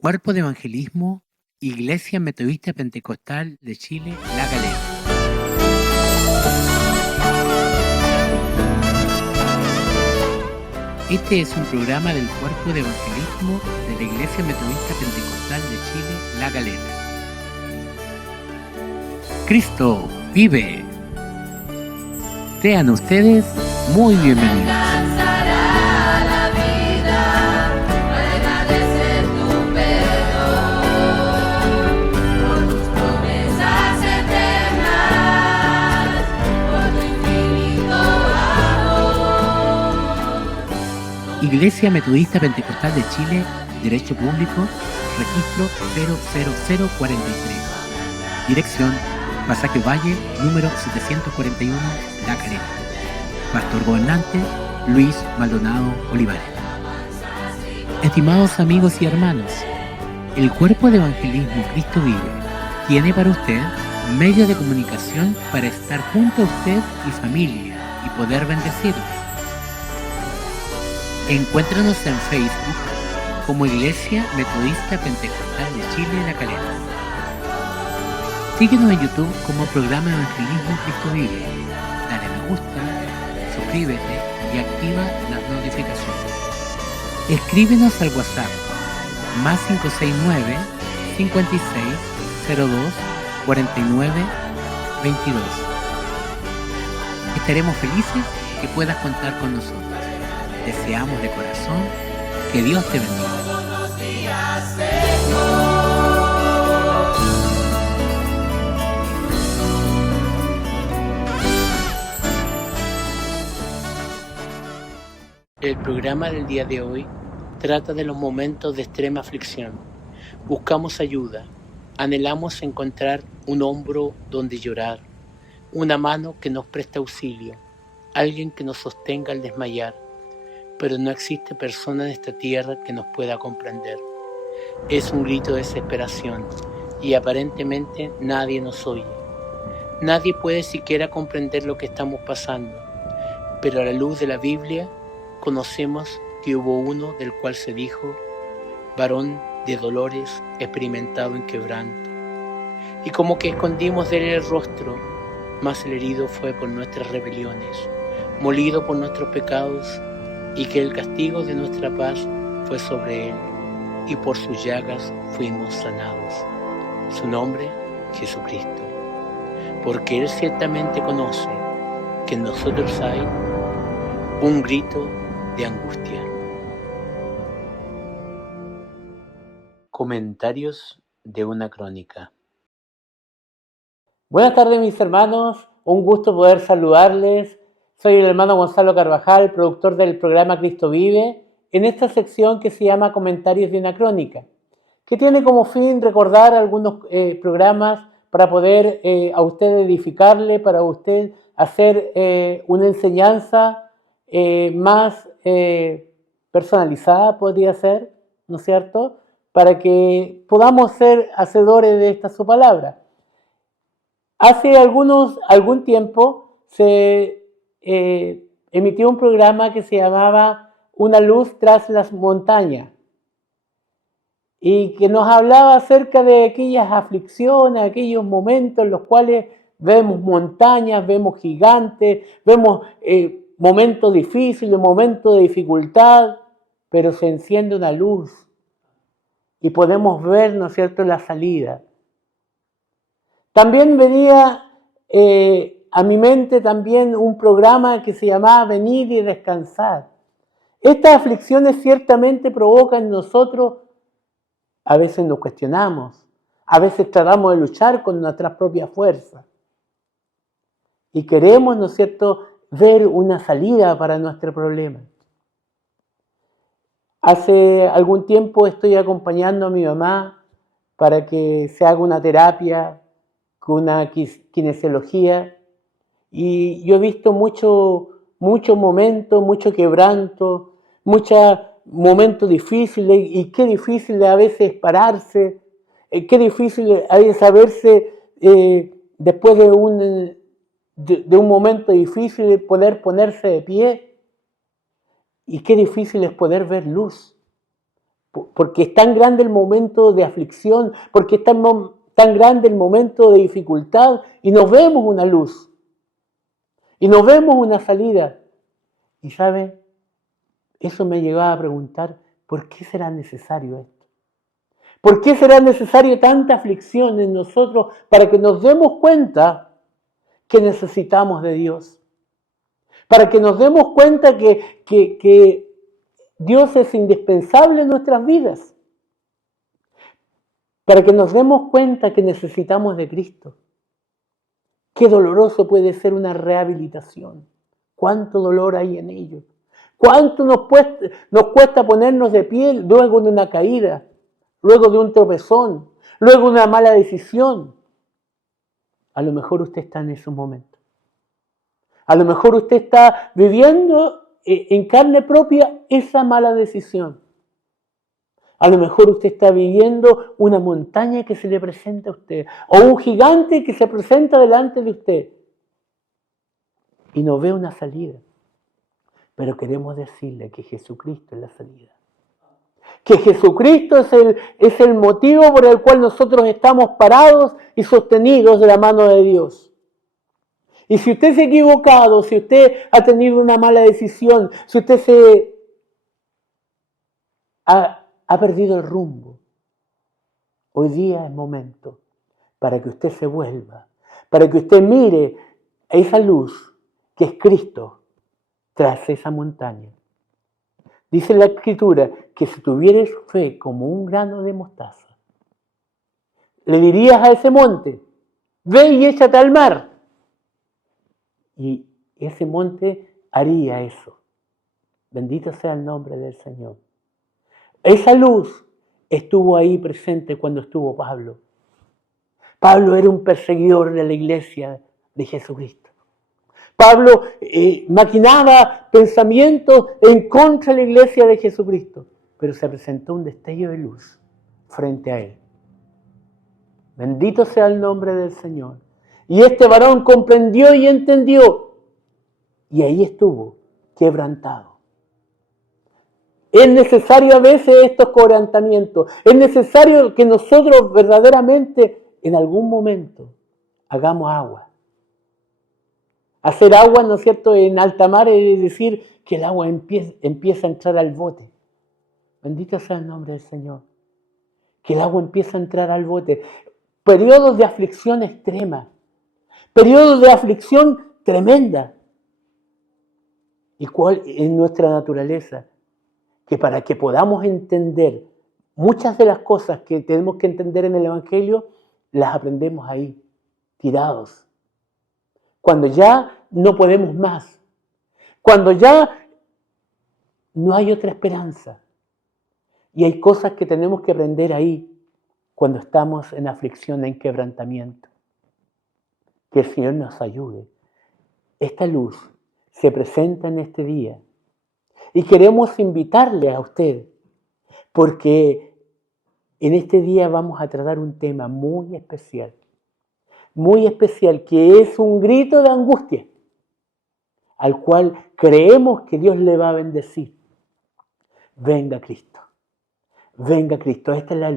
Cuerpo de Evangelismo, Iglesia Metodista Pentecostal de Chile, La Calera. Este es un programa del Cuerpo de Evangelismo de la Iglesia Metodista Pentecostal de Chile, La Calera. Cristo vive. Sean ustedes muy bienvenidos. Iglesia Metodista Pentecostal de Chile, Derecho Público, registro 00043. Dirección, Pasaje Valle, número 741, La Calera. Pastor Gobernante, Luis Maldonado Olivares. Estimados amigos y hermanos, el Cuerpo de Evangelismo Cristo Vive tiene para usted medios de comunicación para estar junto a usted y familia y poder bendecirle. Encuéntranos en Facebook como Iglesia Metodista Pentecostal de Chile, La Calera. Síguenos en YouTube como Programa Evangelismo Cristo Vive. Dale me gusta, suscríbete y activa las notificaciones. Escríbenos al WhatsApp +569 5602 49 22. Estaremos felices que puedas contar con nosotros. Deseamos de corazón que Dios te bendiga. El programa del día de hoy trata de los momentos de extrema aflicción. Buscamos ayuda, anhelamos encontrar un hombro donde llorar, una mano que nos preste auxilio, alguien que nos sostenga al desmayar. Pero no existe persona en esta tierra que nos pueda comprender. Es un grito de desesperación y aparentemente nadie nos oye. Nadie puede siquiera comprender lo que estamos pasando, pero a la luz de la Biblia conocemos que hubo uno del cual se dijo, varón de dolores, experimentado en quebranto. Y como que escondimos de él el rostro, mas el herido fue por nuestras rebeliones, molido por nuestros pecados, y que el castigo de nuestra paz fue sobre él, y por sus llagas fuimos sanados. Su nombre, Jesucristo. Porque él ciertamente conoce que en nosotros hay un grito de angustia. Comentarios de una crónica. Buenas tardes, mis hermanos, un gusto poder saludarles. Soy el hermano Gonzalo Carvajal, productor del programa Cristo Vive, en esta sección que se llama Comentarios de una Crónica, que tiene como fin recordar algunos programas para poder a usted edificarle, para usted hacer una enseñanza más personalizada, podría ser, ¿no es cierto?, para que podamos ser hacedores de esta su palabra. Hace algún tiempo se emitió un programa que se llamaba Una luz tras las montañas y que nos hablaba acerca de aquellas aflicciones, aquellos momentos en los cuales vemos montañas, vemos gigantes, vemos momentos difíciles, momentos de dificultad, pero se enciende una luz y podemos ver, ¿no es cierto?, la salida. También venía a mi mente también un programa que se llamaba Venir y Descansar. Estas aflicciones ciertamente provocan en nosotros, a veces nos cuestionamos, a veces tratamos de luchar con nuestras propias fuerzas. Y queremos, ¿no es cierto?, ver una salida para nuestro problema. Hace algún tiempo estoy acompañando a mi mamá para que se haga una terapia con una kinesiología. Y yo he visto mucho momento, mucho quebranto, muchos momentos difíciles, y qué difícil a veces pararse, qué difícil es saberse después de un momento difícil poder ponerse de pie, y qué difícil es poder ver luz, porque es tan grande el momento de aflicción, porque es tan grande el momento de dificultad y nos vemos una luz y nos vemos una salida. Y ¿sabe? Eso me llevaba a preguntar, ¿por qué será necesario esto? ¿Por qué será necesario tanta aflicción en nosotros para que nos demos cuenta que necesitamos de Dios? Para que nos demos cuenta que Dios es indispensable en nuestras vidas. Para que nos demos cuenta que necesitamos de Cristo. Qué doloroso puede ser una rehabilitación. Cuánto dolor hay en ello. Cuánto nos cuesta ponernos de pie luego de una caída, luego de un tropezón, luego de una mala decisión. A lo mejor usted está en esos momentos. A lo mejor usted está viviendo en carne propia esa mala decisión. A lo mejor usted está viviendo una montaña que se le presenta a usted, o un gigante que se presenta delante de usted y no ve una salida. Pero queremos decirle que Jesucristo es la salida. Que Jesucristo es el motivo por el cual nosotros estamos parados y sostenidos de la mano de Dios. Y si usted se ha equivocado, si usted ha tenido una mala decisión, si usted ha perdido el rumbo, hoy día es momento para que usted se vuelva, para que usted mire a esa luz que es Cristo tras esa montaña. Dice la Escritura que si tuvieres fe como un grano de mostaza, le dirías a ese monte, ve y échate al mar. Y ese monte haría eso. Bendito sea el nombre del Señor. Esa luz estuvo ahí presente cuando estuvo Pablo. Pablo era un perseguidor de la iglesia de Jesucristo. Pablo maquinaba pensamientos en contra de la iglesia de Jesucristo, pero se presentó un destello de luz frente a él. Bendito sea el nombre del Señor. Y este varón comprendió y entendió, y ahí estuvo, quebrantado. Es necesario a veces estos quebrantamientos. Es necesario que nosotros verdaderamente en algún momento hagamos agua. Hacer agua, ¿no es cierto?, en alta mar es decir que el agua empieza a entrar al bote. Bendito sea el nombre del Señor. Que el agua empieza a entrar al bote. Periodos de aflicción extrema. Periodos de aflicción tremenda. ¿Y cuál es nuestra naturaleza? Que para que podamos entender muchas de las cosas que tenemos que entender en el Evangelio, las aprendemos ahí, tirados. Cuando ya no podemos más. Cuando ya no hay otra esperanza. Y hay cosas que tenemos que aprender ahí, cuando estamos en aflicción, en quebrantamiento. Que el Señor nos ayude. Esta luz se presenta en este día. Y queremos invitarle a usted, porque en este día vamos a tratar un tema muy especial, que es un grito de angustia, al cual creemos que Dios le va a bendecir. Venga Cristo, esta es la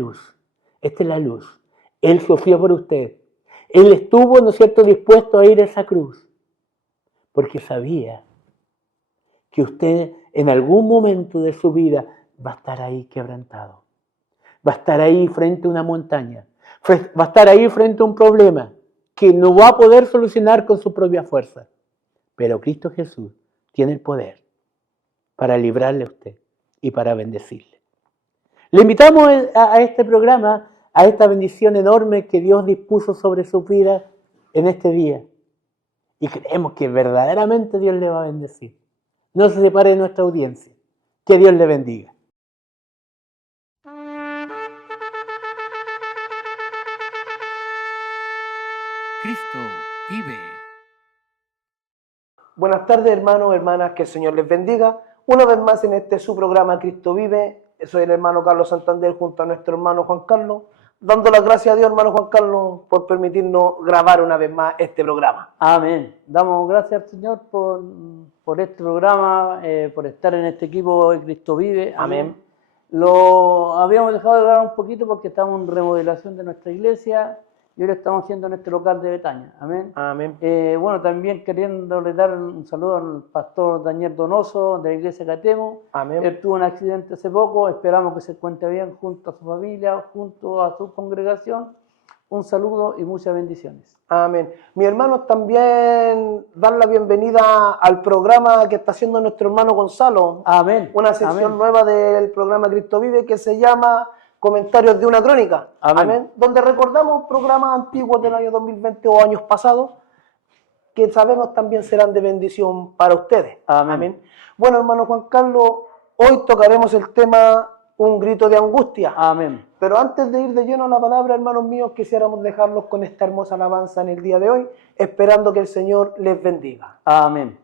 luz, Él sufrió por usted, Él estuvo, ¿no es cierto?, dispuesto a ir a esa cruz, porque sabía que usted en algún momento de su vida va a estar ahí quebrantado. Va a estar ahí frente a una montaña. Va a estar ahí frente a un problema que no va a poder solucionar con su propia fuerza. Pero Cristo Jesús tiene el poder para librarle a usted y para bendecirle. Le invitamos a este programa, a esta bendición enorme que Dios dispuso sobre su vida en este día. Y creemos que verdaderamente Dios le va a bendecir. No se separe de nuestra audiencia. Que Dios le bendiga. Cristo vive. Buenas tardes, hermanos, hermanas, que el Señor les bendiga. Una vez más en este su programa Cristo vive. Soy el hermano Carlos Santander junto a nuestro hermano Juan Carlos, dando las gracias a Dios, hermano Juan Carlos, por permitirnos grabar una vez más este programa. Amén. Damos gracias al Señor por este programa, por estar en este equipo de Cristo Vive. Amén. Lo habíamos dejado de grabar un poquito porque estamos en remodelación de nuestra iglesia y hoy lo estamos haciendo en este local de Betania. Amén. Amén. Bueno, también queriéndole dar un saludo al pastor Daniel Donoso de la iglesia Catemo. Amén. Él tuvo un accidente hace poco, esperamos que se encuentre bien junto a su familia, junto a su congregación. Un saludo y muchas bendiciones. Amén. Mis hermanos, también dar la bienvenida al programa que está haciendo nuestro hermano Gonzalo. Amén. Una sección Amén. nueva del programa Cristo Vive que se llama Comentarios de una Crónica. Amén. Donde recordamos programas antiguos del año 2020 o años pasados que sabemos también serán de bendición para ustedes. Amén. Bueno, hermano Juan Carlos, hoy tocaremos el tema Un grito de angustia. Amén. Pero antes de ir de lleno a la palabra, hermanos míos, quisiéramos dejarlos con esta hermosa alabanza en el día de hoy, esperando que el Señor les bendiga. Amén.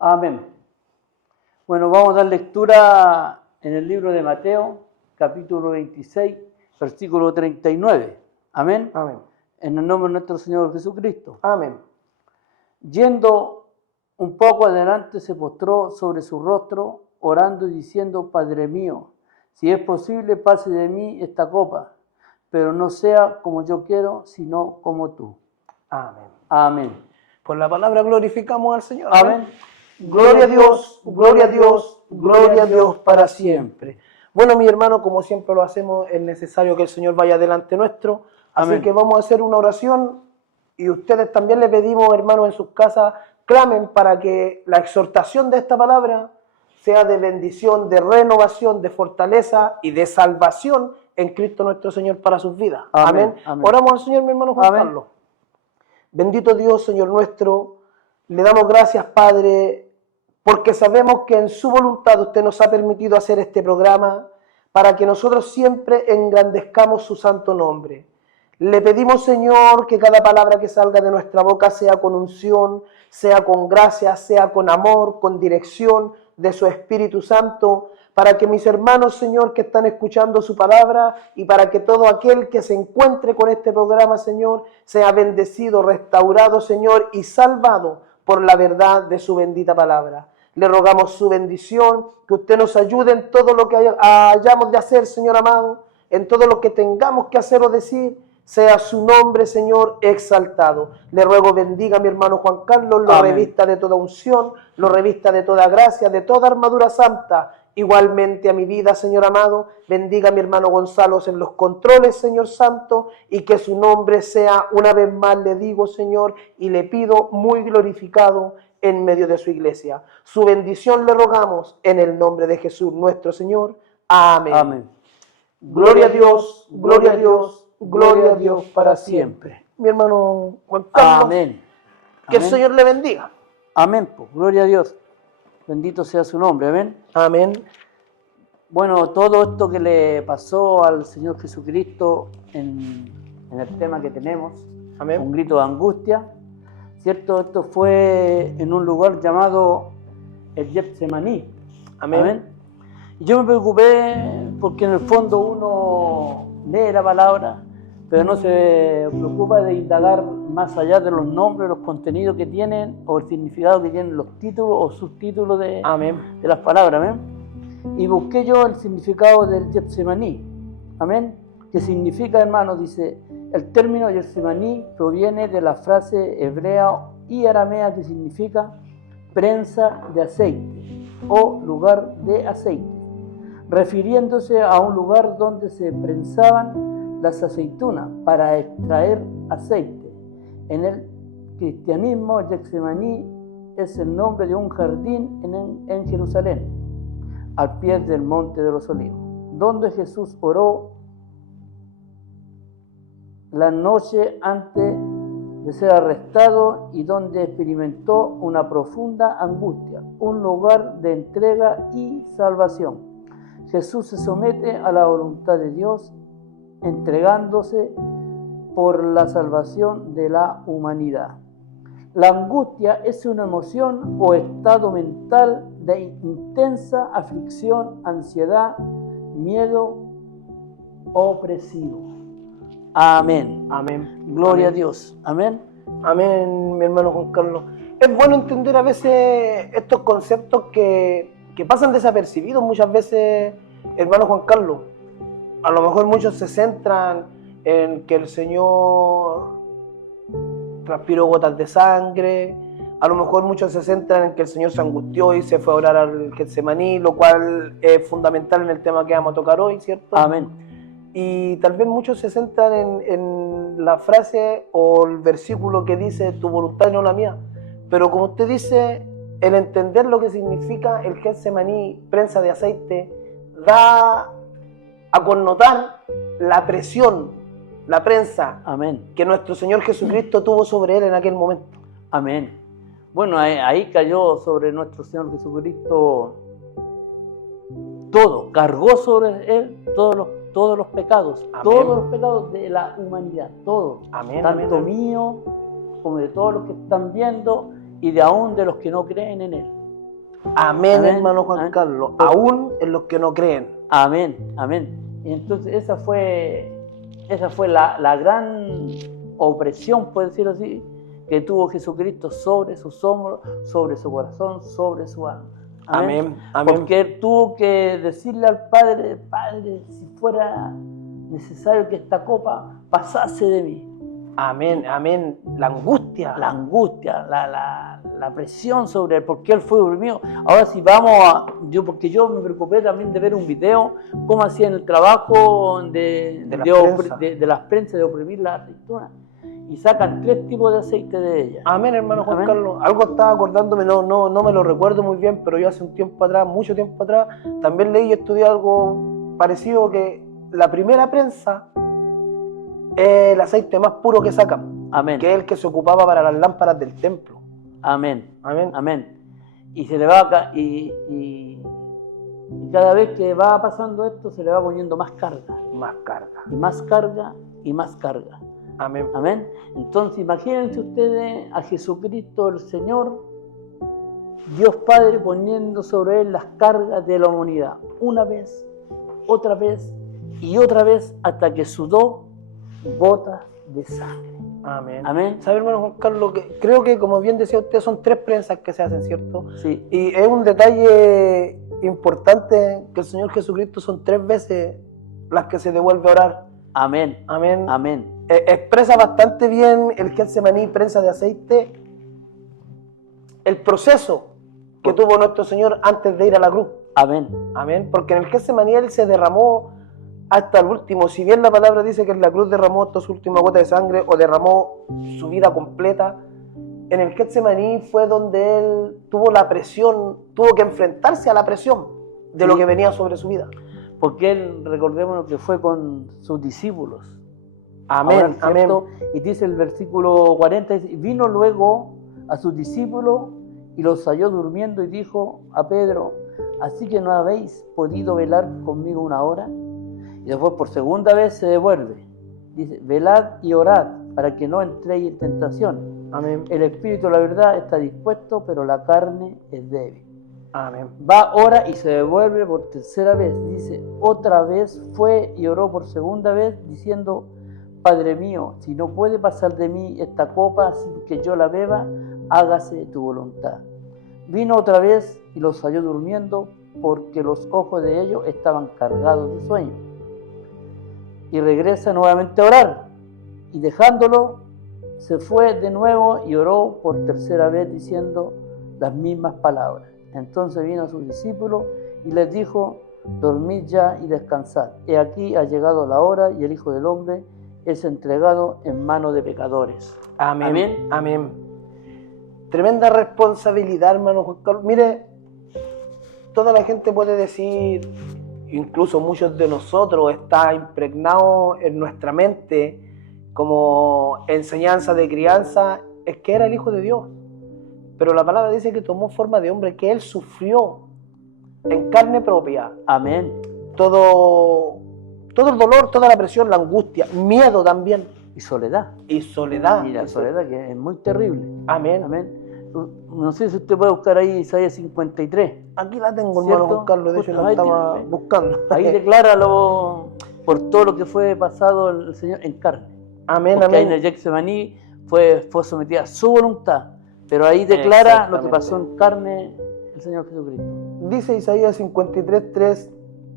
Amén. Bueno, vamos a dar lectura en el libro de Mateo, capítulo 26, versículo 39. Amén. Amén. En el nombre de nuestro Señor Jesucristo. Amén. Yendo un poco adelante, se postró sobre su rostro, orando y diciendo: Padre mío, si es posible, pase de mí esta copa, pero no sea como yo quiero, sino como tú. Amén. Amén. Por la palabra glorificamos al Señor. Amén. Gloria a Dios, gloria a Dios, gloria a Dios para siempre. Bueno, mi hermano, como siempre lo hacemos, es necesario que el Señor vaya delante nuestro. Así Amén. que vamos a hacer una oración y ustedes también le pedimos, hermanos, en sus casas, clamen para que la exhortación de esta palabra sea de bendición, de renovación, de fortaleza y de salvación en Cristo nuestro Señor para sus vidas. Amén. Amén. Amén. Oramos al Señor, mi hermano Juan Amén. Carlos. Bendito Dios, Señor nuestro, le damos gracias, Padre, porque sabemos que en su voluntad usted nos ha permitido hacer este programa para que nosotros siempre engrandezcamos su santo nombre. Le pedimos, Señor, que cada palabra que salga de nuestra boca sea con unción, sea con gracia, sea con amor, con dirección de su Espíritu Santo, para que mis hermanos, Señor, que están escuchando su palabra y para que todo aquel que se encuentre con este programa, Señor, sea bendecido, restaurado, Señor, y salvado por la verdad de su bendita palabra. Le rogamos su bendición, que usted nos ayude en todo lo que hayamos de hacer, Señor amado, en todo lo que tengamos que hacer o decir, sea su nombre, Señor, exaltado. Le ruego bendiga a mi hermano Juan Carlos, lo Amén. revista de toda unción, lo revista de toda gracia, de toda armadura santa. Igualmente a mi vida, Señor amado, bendiga a mi hermano Gonzalo en los controles, Señor Santo, y que su nombre sea, una vez más le digo, Señor, y le pido, muy glorificado en medio de su iglesia. Su bendición le rogamos en el nombre de Jesús nuestro Señor. Amén. Amén. Gloria a Dios, gloria a Dios, gloria a Dios para siempre. Mi hermano Juan Carlos, Amén. que el Amén. Señor le bendiga. Amén. Pues, gloria a Dios. Bendito sea su nombre. Amén. Amén. Bueno, todo esto que le pasó al Señor Jesucristo en el tema que tenemos, Amén. un grito de angustia, ¿cierto? Esto fue en un lugar llamado el Getsemaní. Amén. Y yo me preocupé porque en el fondo uno lee la palabra, pero no se preocupa de indagar más allá de los nombres, los contenidos que tienen o el significado que tienen los títulos o subtítulos de Amén. las palabras. ¿Amén? Y busqué yo el significado del Getsemaní. Amén. Que significa, hermano, dice, el término Getsemaní proviene de la frase hebrea y aramea que significa prensa de aceite o lugar de aceite, refiriéndose a un lugar donde se prensaban las aceitunas para extraer aceite. En el cristianismo, el Getsemaní es el nombre de un jardín en Jerusalén, al pie del Monte de los Olivos, donde Jesús oró la noche antes de ser arrestado y donde experimentó una profunda angustia, un lugar de entrega y salvación. Jesús se somete a la voluntad de Dios, entregándose por la salvación de la humanidad. La angustia es una emoción o estado mental de intensa aflicción, ansiedad, miedo opresivo. Amén. Amén. Gloria Amén. a Dios. Amén. Amén, mi hermano Juan Carlos. Es bueno entender a veces estos conceptos que pasan desapercibidos muchas veces, hermano Juan Carlos. A lo mejor muchos se centran en que el Señor transpiró gotas de sangre. A lo mejor muchos se centran en que el Señor se angustió y se fue a orar al Getsemaní, lo cual es fundamental en el tema que vamos a tocar hoy, ¿cierto? Amén. Y tal vez muchos se centran en la frase o el versículo que dice tu voluntad y no la mía. Pero como usted dice, el entender lo que significa el Getsemaní, prensa de aceite, da a connotar la presión, la prensa Amén. que nuestro Señor Jesucristo tuvo sobre él en aquel momento. Amén. Bueno, ahí cayó sobre nuestro Señor Jesucristo todo, cargó sobre él todos los pecados, Amén. todos los pecados de la humanidad, todos, Amén, tanto amén. mío como de todos los que están viendo y de aún de los que no creen en él. Amén, Amén, hermano Juan amén. Carlos. Aún en los que no creen. Amén, amén. Y entonces esa fue la gran opresión, por decirlo así, que tuvo Jesucristo sobre sus hombros, sobre su corazón, sobre su alma. Amén, amén. Porque él tuvo que decirle al Padre, Padre, si fuera necesario que esta copa pasase de mí. Amén, amén. La angustia. La angustia, la presión sobre él, porque él fue oprimido. Ahora si vamos porque yo me preocupé también de ver un video, cómo hacían el trabajo de las prensas, de oprimir la aceituna. Y sacan 3 tipos de aceite de ella. Amén, hermano Juan Amén. Carlos. Algo estaba acordándome, no me lo recuerdo muy bien, pero yo hace un tiempo atrás, mucho tiempo atrás, también leí y estudié algo parecido, que la primera prensa es el aceite más puro que sacan, Amén. que es el que se ocupaba para las lámparas del templo. Amén. Amén. Amén. Y se le va y cada vez que va pasando esto se le va poniendo más carga. Más carga. Y más carga y más carga. Amén. Amén. Entonces imagínense ustedes a Jesucristo el Señor, Dios Padre, poniendo sobre él las cargas de la humanidad. Una vez, otra vez y otra vez, hasta que sudó gotas de sangre. Amén. Amén. ¿Sabe, hermano Juan Carlos? Que creo que, como bien decía usted, son 3 prensas que se hacen, ¿cierto? Sí. Y es un detalle importante que el Señor Jesucristo son 3 veces las que se devuelve a orar. Amén. Amén. Amén. Expresa bastante bien el Getsemaní, prensa de aceite, el proceso que tuvo nuestro Señor antes de ir a la cruz. Amén. Amén. Porque en el Getsemaní Él se derramó hasta el último. Si bien la palabra dice que en la cruz derramó hasta su última gota de sangre o derramó su vida completa, en el Getsemaní fue donde Él tuvo la presión, tuvo que enfrentarse a la presión de lo que venía sobre su vida. Porque él, recordémonos que fue con sus discípulos. Amén, Ahora, amén. Y dice el versículo 40, dice, vino luego a sus discípulos y los halló durmiendo y dijo a Pedro, ¿así que no habéis podido velar conmigo una hora? Y después por segunda vez se devuelve. Dice, velad y orad para que no entréis en tentación. Amén. El espíritu, la verdad, está dispuesto, pero la carne es débil. Amén. Va, ora y se devuelve por tercera vez. Dice, otra vez fue y oró por segunda vez, diciendo, Padre mío, si no puede pasar de mí esta copa sin que yo la beba, hágase tu voluntad. Vino otra vez y los halló durmiendo, porque los ojos de ellos estaban cargados de sueño. Y regresa nuevamente a orar, y dejándolo, se fue de nuevo y oró por tercera vez, diciendo las mismas palabras. Entonces vino a sus discípulos y les dijo, dormid ya y descansad. He aquí ha llegado la hora y el Hijo del Hombre es entregado en manos de pecadores. Amén. Amén. Amén. Tremenda responsabilidad, hermano Juan Carlos. Mire, toda la gente puede decir, incluso muchos de nosotros, está impregnado en nuestra mente como enseñanza de crianza, es que era el Hijo de Dios. Pero la palabra dice que tomó forma de hombre, que Él sufrió en carne propia. Amén. Todo el dolor, toda la presión, la angustia, miedo también. Y soledad. Y soledad. Y la soledad que es muy terrible. Amén. Amén. No sé si usted puede buscar ahí Isaías 53. Aquí la tengo, ¿Cierto? hermano Juan Carlos, de hecho la Ahí estaba tiene. buscando. Ahí declara por todo lo que fue pasado el Señor en carne. Amén, Porque ahí amén. en el Getsemaní fue sometida a su voluntad. Pero ahí declara lo que Exactamente. pasó en carne el Señor Jesucristo. Dice Isaías 53:3,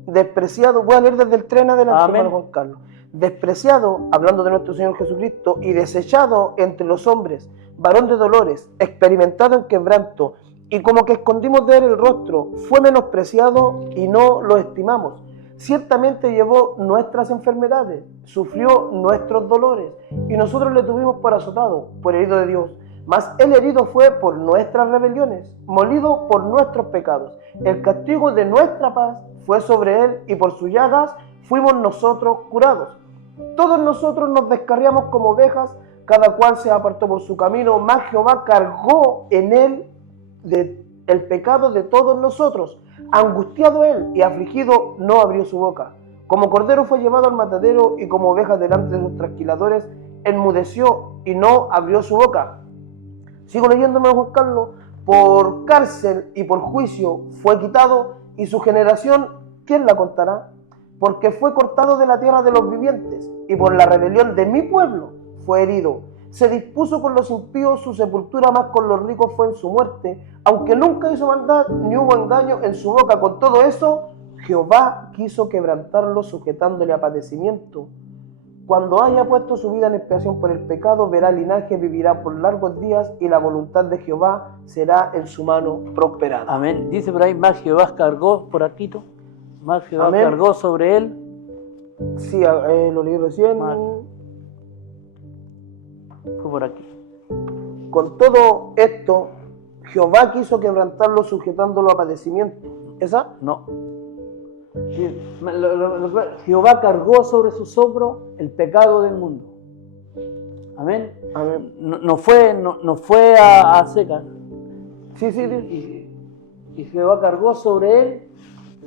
despreciado, voy a leer desde el 3 en adelante, Amén. hermano Juan Carlos. Despreciado, hablando de nuestro Señor Jesucristo, y desechado entre los hombres, varón de dolores, experimentado en quebranto, y como que escondimos de él el rostro, fue menospreciado y no lo estimamos. Ciertamente llevó nuestras enfermedades, sufrió nuestros dolores, y nosotros le tuvimos por azotado, por herido de Dios. Mas el herido fue por nuestras rebeliones, molido por nuestros pecados. El castigo de nuestra paz fue sobre él, y por sus llagas fuimos nosotros curados. Todos nosotros nos descarriamos como ovejas, cada cual se apartó por su camino, mas Jehová cargó en él el pecado de todos nosotros. Angustiado él y afligido, no abrió su boca. Como cordero fue llevado al matadero, y como oveja delante de sus trasquiladores, enmudeció y no abrió su boca. Sigo leyendo, hermano Juan Carlos. por cárcel y por juicio fue quitado, y su generación, ¿quién la contará? Porque fue cortado de la tierra de los vivientes, y por la rebelión de mi pueblo fue herido. Se dispuso con los impíos su sepultura, más con los ricos fue en su muerte, aunque nunca hizo maldad, ni hubo engaño en su boca. Con todo eso, Jehová quiso quebrantarlo, sujetándole a padecimiento. Cuando haya puesto su vida en expiación por el pecado, verá linaje, vivirá por largos días, y la voluntad de Jehová será en su mano prosperada. Amén. Dice por ahí, más Jehová cargó, por aquí, más Jehová Amén. cargó sobre él. Sí, lo leí recién. Más. Fue por aquí. Con todo esto, Jehová quiso quebrantarlo, sujetándolo a padecimiento. ¿Esa? No. Sí, Jehová cargó sobre sus hombros el pecado del mundo. Amén. Amén. No fue a seca. Sí, sí, sí. Y Jehová cargó sobre él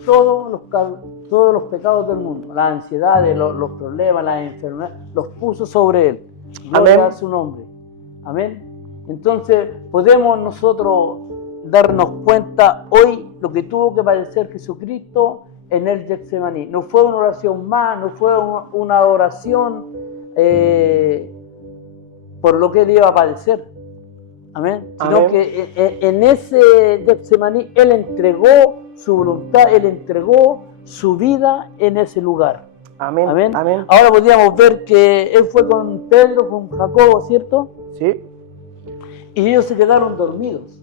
todos los pecados del mundo, las ansiedades, los problemas, las enfermedades, los puso sobre él. Gloria Amén. a su nombre. Amén. Entonces podemos nosotros darnos cuenta hoy lo que tuvo que padecer Jesucristo en el Getsemaní. No fue una oración más, no fue una oración por lo que él iba a padecer. Amén. Sino Amén. que en ese Getsemaní él entregó su voluntad, él entregó su vida en ese lugar. Amén. Amén. Amén. Ahora podríamos ver que él fue con Pedro, con Jacobo, ¿cierto? Sí. Y ellos se quedaron dormidos,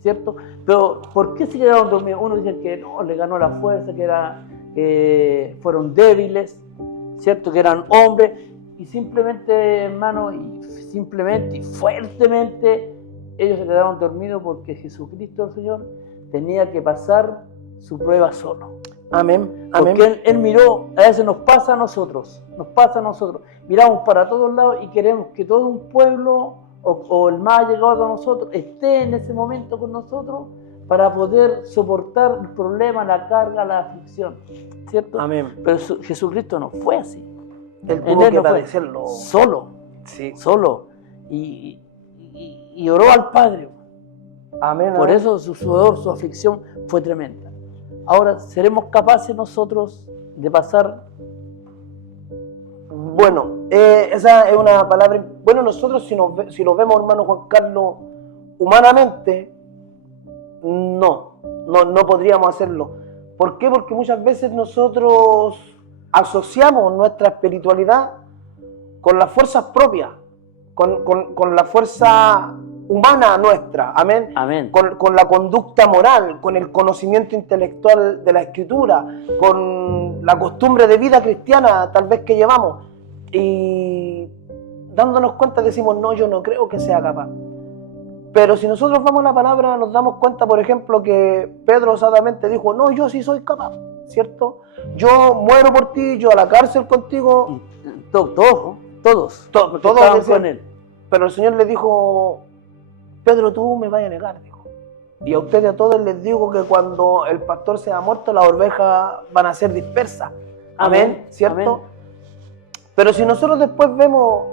¿cierto? Pero ¿por qué se quedaron dormidos? Uno dice que no, le ganó la fuerza, que fueron débiles, ¿cierto? Que eran hombres, y simplemente, hermano, y fuertemente, ellos se quedaron dormidos porque Jesucristo, el Señor, tenía que pasar su prueba solo. Amén. Amén. Porque él miró, a veces nos pasa a nosotros, miramos para todos lados y queremos que todo un pueblo o el más llegado a nosotros esté en ese momento con nosotros para poder soportar el problema, la carga, la aflicción, ¿cierto? Amén. Pero Jesucristo no fue así. Él En tuvo él que no fue. padecerlo. Solo, Sí. solo. Y oró al Padre. Amén. Por amén. eso su sudor, su aflicción fue tremenda. Ahora, ¿seremos capaces nosotros de pasar? Bueno, esa es una palabra. Bueno, nosotros si lo vemos, hermano Juan Carlos, humanamente, no podríamos hacerlo. ¿Por qué? Porque muchas veces nosotros asociamos nuestra espiritualidad con las fuerzas propias, con la fuerza humana nuestra, amén. Amén. Con la conducta moral, con el conocimiento intelectual de la Escritura, con la costumbre de vida cristiana tal vez que llevamos, y dándonos cuenta decimos, no, yo no creo que sea capaz. Pero si nosotros vamos a la palabra, nos damos cuenta, por ejemplo, que Pedro osadamente dijo, no, yo sí soy capaz, ¿cierto? Yo muero por ti, yo a la cárcel contigo. Todos Todos estaban decían, con él. pero el Señor le dijo, Pedro, tú me vas a negar, dijo. Y a ustedes a todos les digo que cuando el pastor sea muerto, las ovejas van a ser dispersas. Amén, ¿cierto? Amén. Pero si nosotros después vemos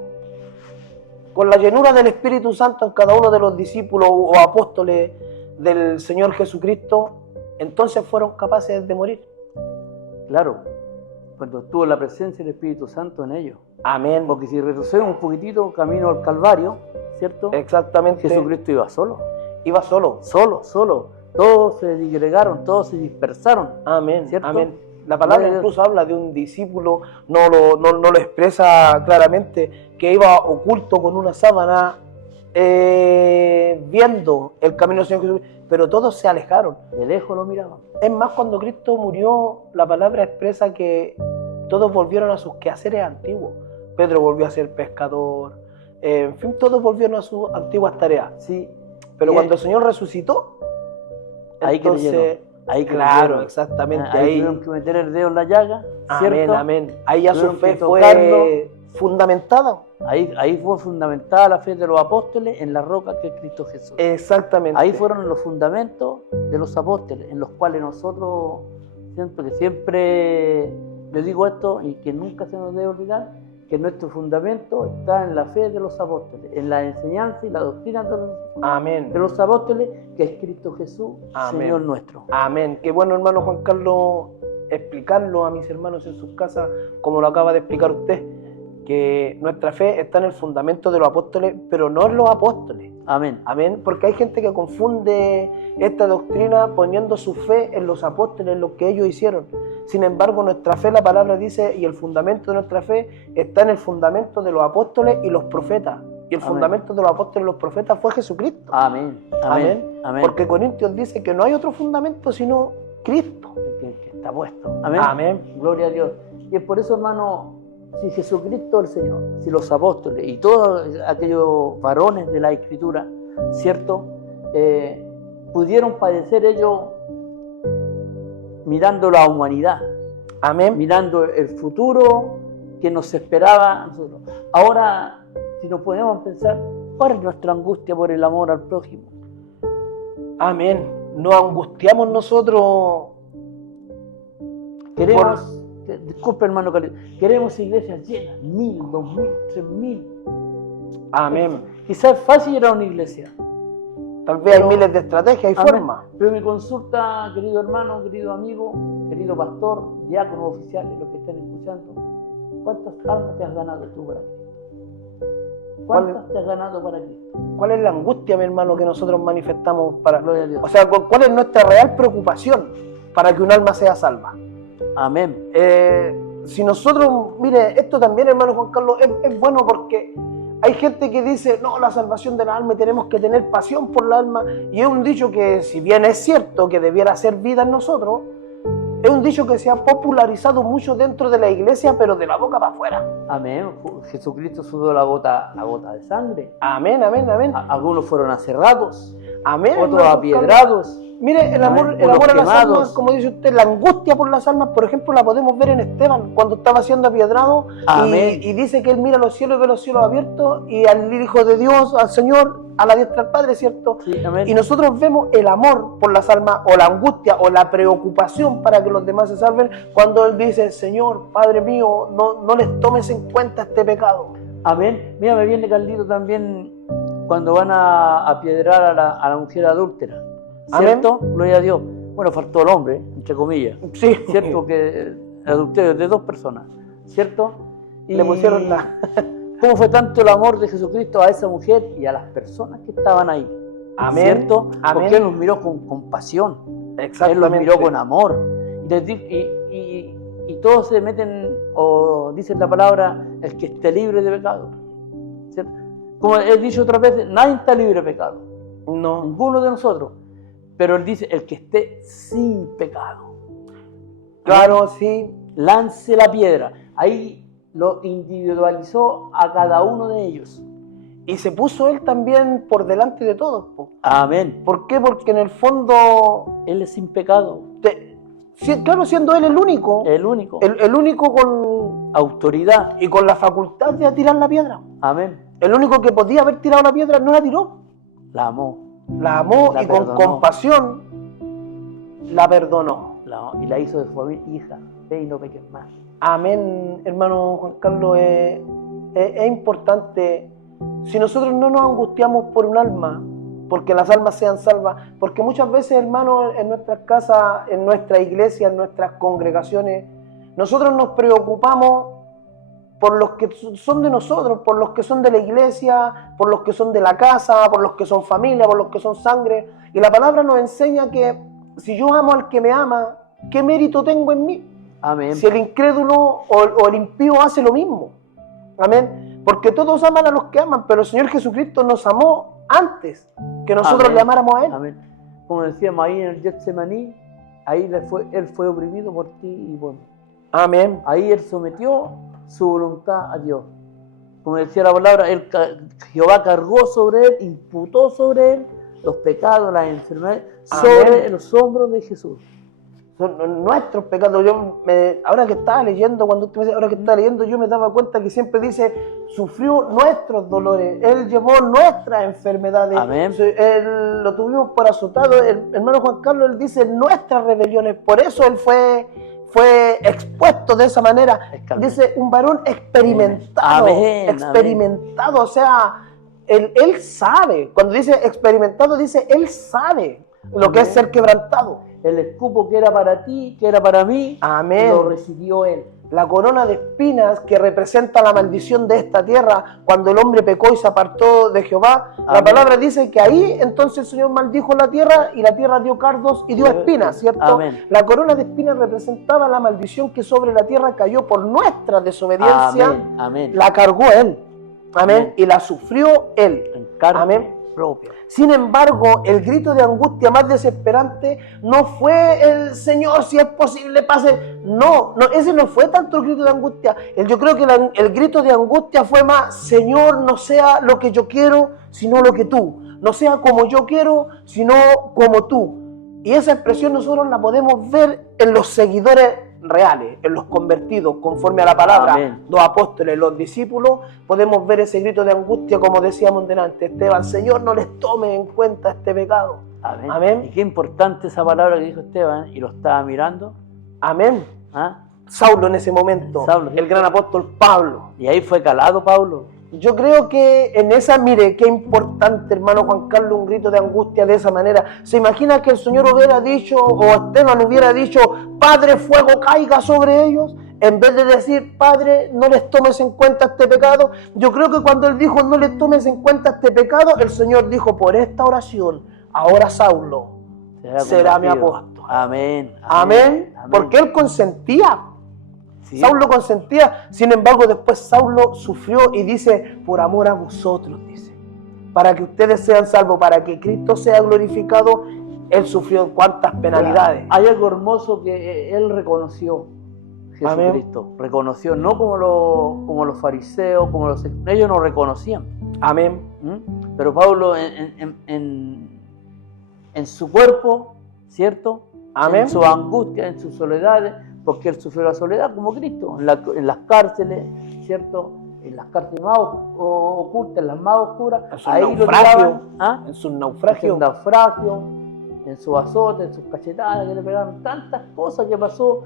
con la llenura del Espíritu Santo en cada uno de los discípulos o apóstoles del Señor Jesucristo, entonces fueron capaces de morir. Claro, cuando estuvo la presencia del Espíritu Santo en ellos. Amén. Porque si retrocedemos un poquitito camino al Calvario, ¿cierto? Exactamente. Jesucristo iba solo. Iba solo. Solo. Todos se disgregaron, todos se dispersaron. Amén, ¿cierto? amén. La palabra incluso habla de un discípulo, no lo expresa claramente, que iba oculto con una sábana viendo el camino del Señor Jesús, pero todos se alejaron. De lejos lo miraban. Es más, cuando Cristo murió, la palabra expresa que todos volvieron a sus quehaceres antiguos. Pedro volvió a ser pescador, en fin, todos volvieron a sus antiguas tareas. Sí. Pero Y cuando el Señor resucitó, ahí entonces, creyeron. Ahí claro, creyeron. exactamente, Ahí tuvieron que meter el dedo en la llaga, ¿cierto? amén, amén. Ahí ya su Tuvieron fe que tocarlo. fue fundamentada. Ahí fue fundamentada la fe de los apóstoles en la roca que es Cristo Jesús. Exactamente. Ahí fueron los fundamentos de los apóstoles, en los cuales nosotros, siento que siempre, yo digo esto y que nunca se nos debe olvidar, que nuestro fundamento está en la fe de los apóstoles, en la enseñanza y la doctrina Amén. de los apóstoles, que es Cristo Jesús, Amén. Señor nuestro. Amén. Qué bueno, hermano Juan Carlos, explicarlo a mis hermanos en sus casas, como lo acaba de explicar usted, que nuestra fe está en el fundamento de los apóstoles, pero no en los apóstoles. Amén. Amén. Porque hay gente que confunde esta doctrina poniendo su fe en los apóstoles, en lo que ellos hicieron. Sin embargo, nuestra fe, la palabra dice, y el fundamento de nuestra fe está en el fundamento de los apóstoles y los profetas. Y el Amén. fundamento de los apóstoles y los profetas fue Jesucristo. Amén. Amén. Amén. Porque Corintios dice que no hay otro fundamento sino Cristo. El que está puesto. Amén. Amén. Gloria a Dios. Y es por eso, hermano, si Jesucristo el Señor, si los apóstoles y todos aquellos varones de la Escritura, ¿cierto? Pudieron padecer ellos mirando la humanidad, Amén. mirando el futuro que nos esperaba a nosotros. Ahora, si nos podemos pensar, ¿cuál es nuestra angustia por el amor al prójimo? Amén. Nos angustiamos nosotros. Queremos, disculpe hermano Carlos, queremos iglesias llenas, 1000, 2000, 3000. Amén. Quizás es fácil ir a una iglesia. Tal vez hay Pero- miles de estrategias y Amén. formas. Pero mi consulta, querido hermano, querido amigo, querido pastor, diácono, oficiales, los que están escuchando, ¿cuántas almas te has ganado tú para Cristo? ¿Cuántas te has ganado para Cristo? ¿Cuál es la angustia, mi hermano, que nosotros manifestamos para... Gloria a Dios. O sea, ¿cuál es nuestra real preocupación para que un alma sea salva? Amén. Si nosotros, mire, esto también, hermano Juan Carlos, es bueno porque hay gente que dice, no, la salvación del alma y tenemos que tener pasión por la alma. Y es un dicho que, si bien es cierto que debiera ser vida en nosotros, es un dicho que se ha popularizado mucho dentro de la iglesia, pero de la boca para afuera. Amén. Jesucristo sudó la gota de sangre. Amén, amén, amén. Algunos fueron aserrados, Amén. otros hermano Juan apiedrados. Mire, el amor, Amén. el Por amor a los las almas, quemados. como dice usted, la angustia por las almas, por ejemplo, la podemos ver en Esteban, cuando estaba siendo apiedrado Amén. y dice que él mira los cielos y ve los cielos abiertos y al Hijo de Dios, al Señor, a la diestra del Padre, ¿cierto? Sí, amén. Y nosotros vemos el amor por las almas o la angustia o la preocupación para que los demás se salven cuando él dice, Señor, Padre mío, no les tomes en cuenta este pecado. Amén. Mira, me viene Carlito también cuando van a apiedrar a la mujer adúltera. ¿Cierto? Gloria a Dios. Bueno, faltó el hombre, entre comillas. Sí. ¿Cierto? Que adulterio de 2 personas. ¿Cierto? Y Le pusieron la... ¿Cómo fue tanto el amor de Jesucristo a esa mujer y a las personas que estaban ahí? Amén. ¿Cierto? Amén. Porque Él los miró con compasión. Él los Exactamente. miró con amor. Y todos se meten, o dicen la palabra, el que esté libre de pecado. ¿Cierto? Como he dicho otras veces, nadie está libre de pecado. No. Ninguno de nosotros. Pero Él dice, el que esté sin pecado. Claro, sí. Lance la piedra. Ahí lo individualizó a cada uno de ellos. Y se puso él también por delante de todos, po. Amén. ¿Por qué? Porque en el fondo, Él es sin pecado. claro, siendo él el único, El único. el único con Autoridad. y con la facultad de tirar la piedra. Amén. El único que podía haber tirado la piedra no la tiró. La amó. La amó La y con perdonó. compasión la perdonó. Y la hizo de su familia. Hija, ve y no peques más. Amén, hermano Juan Carlos. Es importante, si nosotros no nos angustiamos por un alma, porque las almas sean salvas, porque muchas veces, hermano, en nuestras casas, en nuestra iglesia, en nuestras congregaciones, nosotros nos preocupamos por los que son de nosotros, por los que son de la iglesia, por los que son de la casa, por los que son familia, por los que son sangre. Y la palabra nos enseña que si yo amo al que me ama, ¿qué mérito tengo en mí? Amén. Si el incrédulo o el impío hace lo mismo. Amén. Porque todos aman a los que aman, pero el Señor Jesucristo nos amó antes que nosotros Amén. le amáramos a Él. Amén. Como decíamos ahí en el Getsemaní, ahí Él fue oprimido por ti y por mí. Amén. Ahí Él sometió su voluntad a Dios. Como decía la palabra, Jehová cargó sobre Él, imputó sobre Él los pecados, las enfermedades, sobre Amén. los hombros de Jesús. Son nuestros pecados. Ahora que estaba leyendo, cuando usted me dice, ahora que estaba leyendo, yo me daba cuenta que siempre dice, sufrió nuestros dolores, Él llevó nuestras enfermedades. Amén. Él lo tuvimos por azotado. El hermano Juan Carlos, él dice nuestras rebeliones. Por eso Él fue fue expuesto de esa manera. Escarmiento. Dice, un varón experimentado. Amén, Experimentado, o sea, él sabe. Cuando dice experimentado, dice, él sabe lo que es ser quebrantado. El escupo que era para ti, que era para mí, Amén. lo recibió él. La corona de espinas que representa la maldición de esta tierra cuando el hombre pecó y se apartó de Jehová. La Amén. palabra dice que ahí entonces el Señor maldijo la tierra y la tierra dio cardos y dio espinas, ¿cierto? Amén. La corona de espinas representaba la maldición que sobre la tierra cayó por nuestra desobediencia. Amén. Amén. La cargó Él. Amén. Amén. Y la sufrió Él. En carne Amén. propia. Sin embargo, el grito de angustia más desesperante no fue el Señor, si es posible, pase. No, ese no fue tanto el grito de angustia. Yo creo que el grito de angustia fue más, Señor, no sea lo que yo quiero, sino lo que tú. No sea como yo quiero, sino como tú. Y esa expresión nosotros la podemos ver en los seguidores reales, en los convertidos, conforme a la palabra, Amén. los apóstoles, los discípulos, podemos ver ese grito de angustia, como decíamos delante, Esteban, Señor, no les tome en cuenta este pecado. Amén. Amén. Y qué importante esa palabra que dijo Esteban, y lo estaba mirando. Amén. ¿Ah? Saulo en ese momento, Saulo. el gran apóstol Pablo. Y ahí fue calado Pablo. Yo creo que en esa, mire, qué importante, hermano Juan Carlos, un grito de angustia de esa manera. ¿Se imagina que el Señor hubiera dicho, o Esteban hubiera dicho, Padre, fuego caiga sobre ellos? En vez de decir, Padre, no les tomes en cuenta este pecado. Yo creo que cuando él dijo, no les tomes en cuenta este pecado, el Señor dijo, por esta oración, ahora Saulo será mi convertido. apóstol. Amén. Amén. Porque él consentía. Sí. Saulo consentía, sin embargo después Saulo sufrió y dice, por amor a vosotros, dice, para que ustedes sean salvos, para que Cristo sea glorificado, él sufrió cuántas penalidades. Hay algo hermoso que él reconoció, Jesucristo. Amén. Reconoció, no como los fariseos, como ellos no reconocían. Amén. ¿Mm? Pero Pablo en su cuerpo, ¿cierto? Amén. En su angustia, en sus soledades, porque él sufrió la soledad como Cristo, en las cárceles, ¿cierto? En las cárceles más ocultas, en las más oscuras, En sus ahí lo naufragios. tiraban, ¿ah? En sus En naufragios. sus naufragios, en sus azotes, en sus cachetadas que le pegaron, tantas cosas que pasó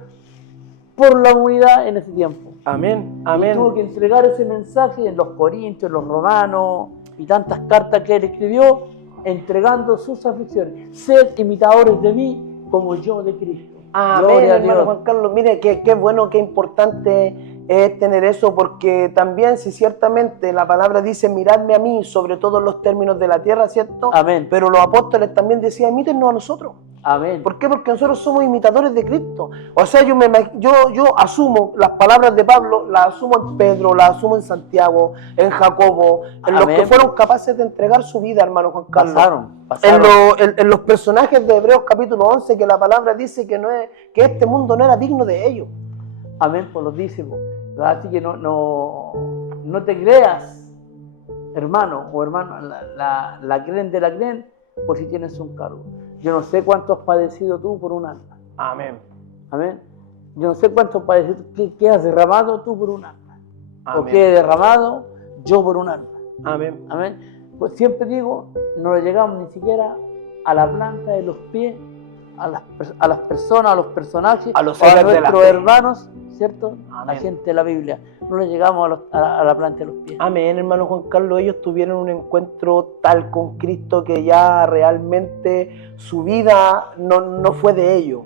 por la humanidad en ese tiempo. Amén. Y Amén. tuvo que entregar ese mensaje en los Corintios, en los Romanos y tantas cartas que él escribió, entregando sus aflicciones. Sed imitadores de mí como yo de Cristo. Amén, Gloria a hermano Dios. Juan Carlos. Mire, qué bueno, qué importante es tener eso, porque también si ciertamente la palabra dice, miradme a mí sobre todos los términos de la tierra, ¿cierto? Amén. Pero los apóstoles también decían, imítennos a nosotros. Amén. ¿Por qué? Porque nosotros somos imitadores de Cristo. O sea, yo asumo las palabras de Pablo, las asumo en Pedro, las asumo en Santiago, en Jacobo, en los Amén. que fueron capaces de entregar su vida, hermano Juan Carlos. Pasaron. En los personajes de Hebreos capítulo 11, que la palabra dice que este mundo no era digno de ellos. Amén, por los dísimos. Así que no te creas, hermano o hermana, la creen de la creen por si tienes un cargo. Yo no sé cuánto has padecido tú por un alma. Amén. Amén. Yo no sé cuánto has padecido, qué has derramado tú por un alma. Amén. O qué he derramado yo por un alma. Amén. Amén. Pues siempre digo, no le llegamos ni siquiera a la planta de los pies, a las personas, a los personajes, A los a héroes de la nuestros fe. hermanos, ¿cierto? Amén. La gente de la Biblia. No le llegamos a la planta de los pies. Amén, hermano Juan Carlos. Ellos tuvieron un encuentro tal con Cristo que ya realmente su vida no fue de ellos.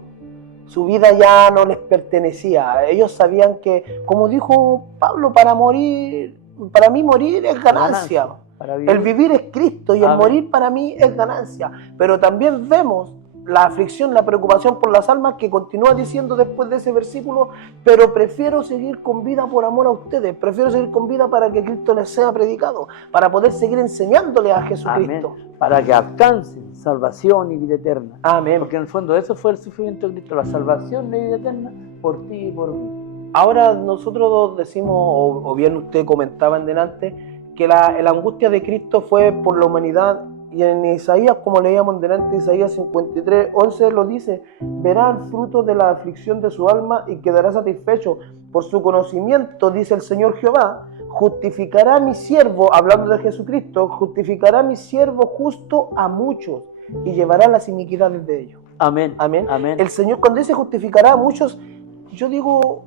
Su vida ya no les pertenecía. Ellos sabían que, como dijo Pablo, para mí morir es ganancia. Para vivir. El vivir es Cristo y el Amén. morir para mí es ganancia. Pero también vemos la aflicción, la preocupación por las almas que continúa diciendo después de ese versículo, pero prefiero seguir con vida por amor a ustedes, prefiero seguir con vida para que Cristo les sea predicado, para poder seguir enseñándole a Jesucristo. Amén. Para que alcancen salvación y vida eterna. Amén. Porque en el fondo eso fue el sufrimiento de Cristo, la salvación y vida eterna por ti y por mí. Ahora nosotros decimos, o bien usted comentaba en delante, que la angustia de Cristo fue por la humanidad. Y en Isaías, como leíamos delante, Isaías 53, 11 lo dice, verá el fruto de la aflicción de su alma y quedará satisfecho. Por su conocimiento, dice el Señor Jehová, justificará a mi siervo, hablando de Jesucristo, justificará a mi siervo justo a muchos y llevará las iniquidades de ellos. Amén. Amén. Amén. El Señor, cuando dice justificará a muchos, yo digo,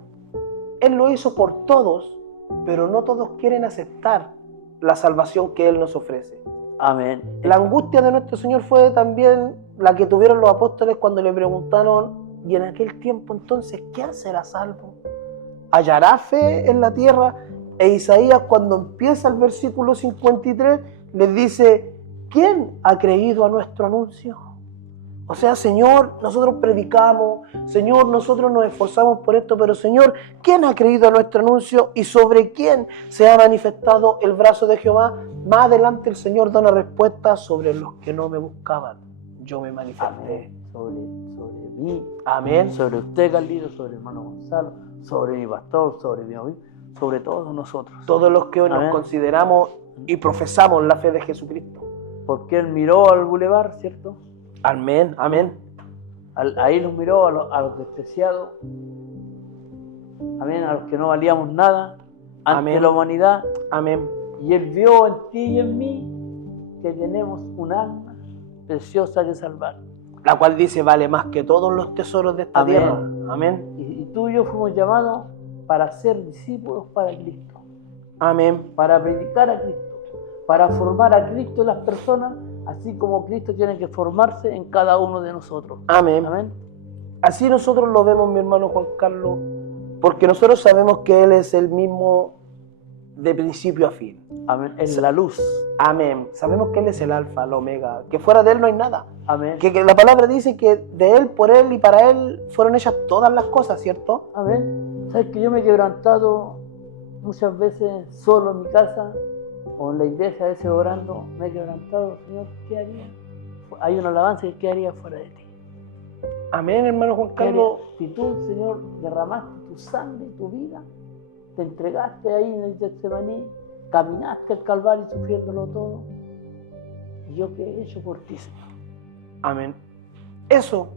Él lo hizo por todos, pero no todos quieren aceptar la salvación que Él nos ofrece. Amén. La angustia de nuestro Señor fue también la que tuvieron los apóstoles cuando le preguntaron, y en aquel tiempo entonces, ¿quién será salvo? ¿Hallará fe en la tierra? E Isaías, cuando empieza el versículo 53, les dice, ¿quién ha creído a nuestro anuncio? O sea, Señor, nosotros predicamos, Señor, nosotros nos esforzamos por esto, pero Señor, ¿quién ha creído a nuestro anuncio y sobre quién se ha manifestado el brazo de Jehová? Más adelante el Señor da una respuesta sobre los que no me buscaban. Yo me manifesté. Sobre mí, Amén. sobre usted, Carlito, sobre el hermano Gonzalo, sobre mi pastor, sobre mi obispo, sobre todos nosotros. Todos los que hoy Amén. nos consideramos y profesamos la fe de Jesucristo. Porque Él miró al bulevar, ¿cierto? Amén, amén. Ahí los miró a los despreciados, amén, a los que no valíamos nada ante Amén. la humanidad. Amén. Y Él vio en ti y en mí que tenemos un alma preciosa que salvar. La cual dice, vale más que todos los tesoros de esta Amén. tierra. Amén. Y tú y yo fuimos llamados para ser discípulos para Cristo, Amén. para predicar a Cristo, para formar a Cristo en las personas, así como Cristo tiene que formarse en cada uno de nosotros. Amén. Amén. Así nosotros lo vemos, mi hermano Juan Carlos, porque nosotros sabemos que Él es el mismo de principio a fin. Amén. Es la luz. Amén. Sabemos que Él es el alfa, el omega, que fuera de Él no hay nada. Amén. Que la palabra dice que de Él, por Él y para Él fueron hechas todas las cosas, ¿cierto? Amén. Sabes que yo me he quebrantado muchas veces solo en mi casa o en la iglesia, a veces orando, me he quebrantado, Señor, ¿qué haría? Hay una alabanza que ¿qué haría fuera de ti? Amén, hermano Juan ¿Qué haría? Carlos. Si tú, Señor, derramaste tu sangre y tu vida, te entregaste ahí en el Getsemaní, caminaste el Calvario sufriéndolo todo, ¿y yo qué he hecho por ti, Señor? Amén. Eso,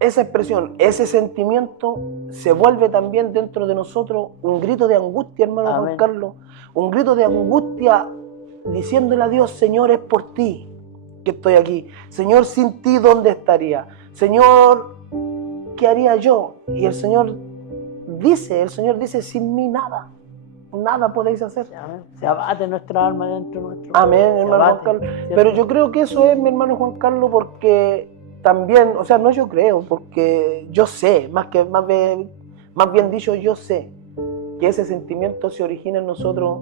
esa expresión, ese sentimiento se vuelve también dentro de nosotros un grito de angustia, hermano Juan Amén. Carlos. Un grito de angustia diciéndole a Dios, Señor, es por ti que estoy aquí. Señor, sin ti, ¿dónde estaría? Señor, ¿qué haría yo? Y el Señor dice, sin mí nada. Nada podéis hacer. Amén. Se abate nuestra alma dentro nuestro. Amén, Se hermano Juan abate, Carlos. ¿cierto? Pero yo creo que eso es, mi hermano Juan Carlos, porque también, o sea, no yo creo, porque yo sé, más bien dicho, yo sé que ese sentimiento se origina en nosotros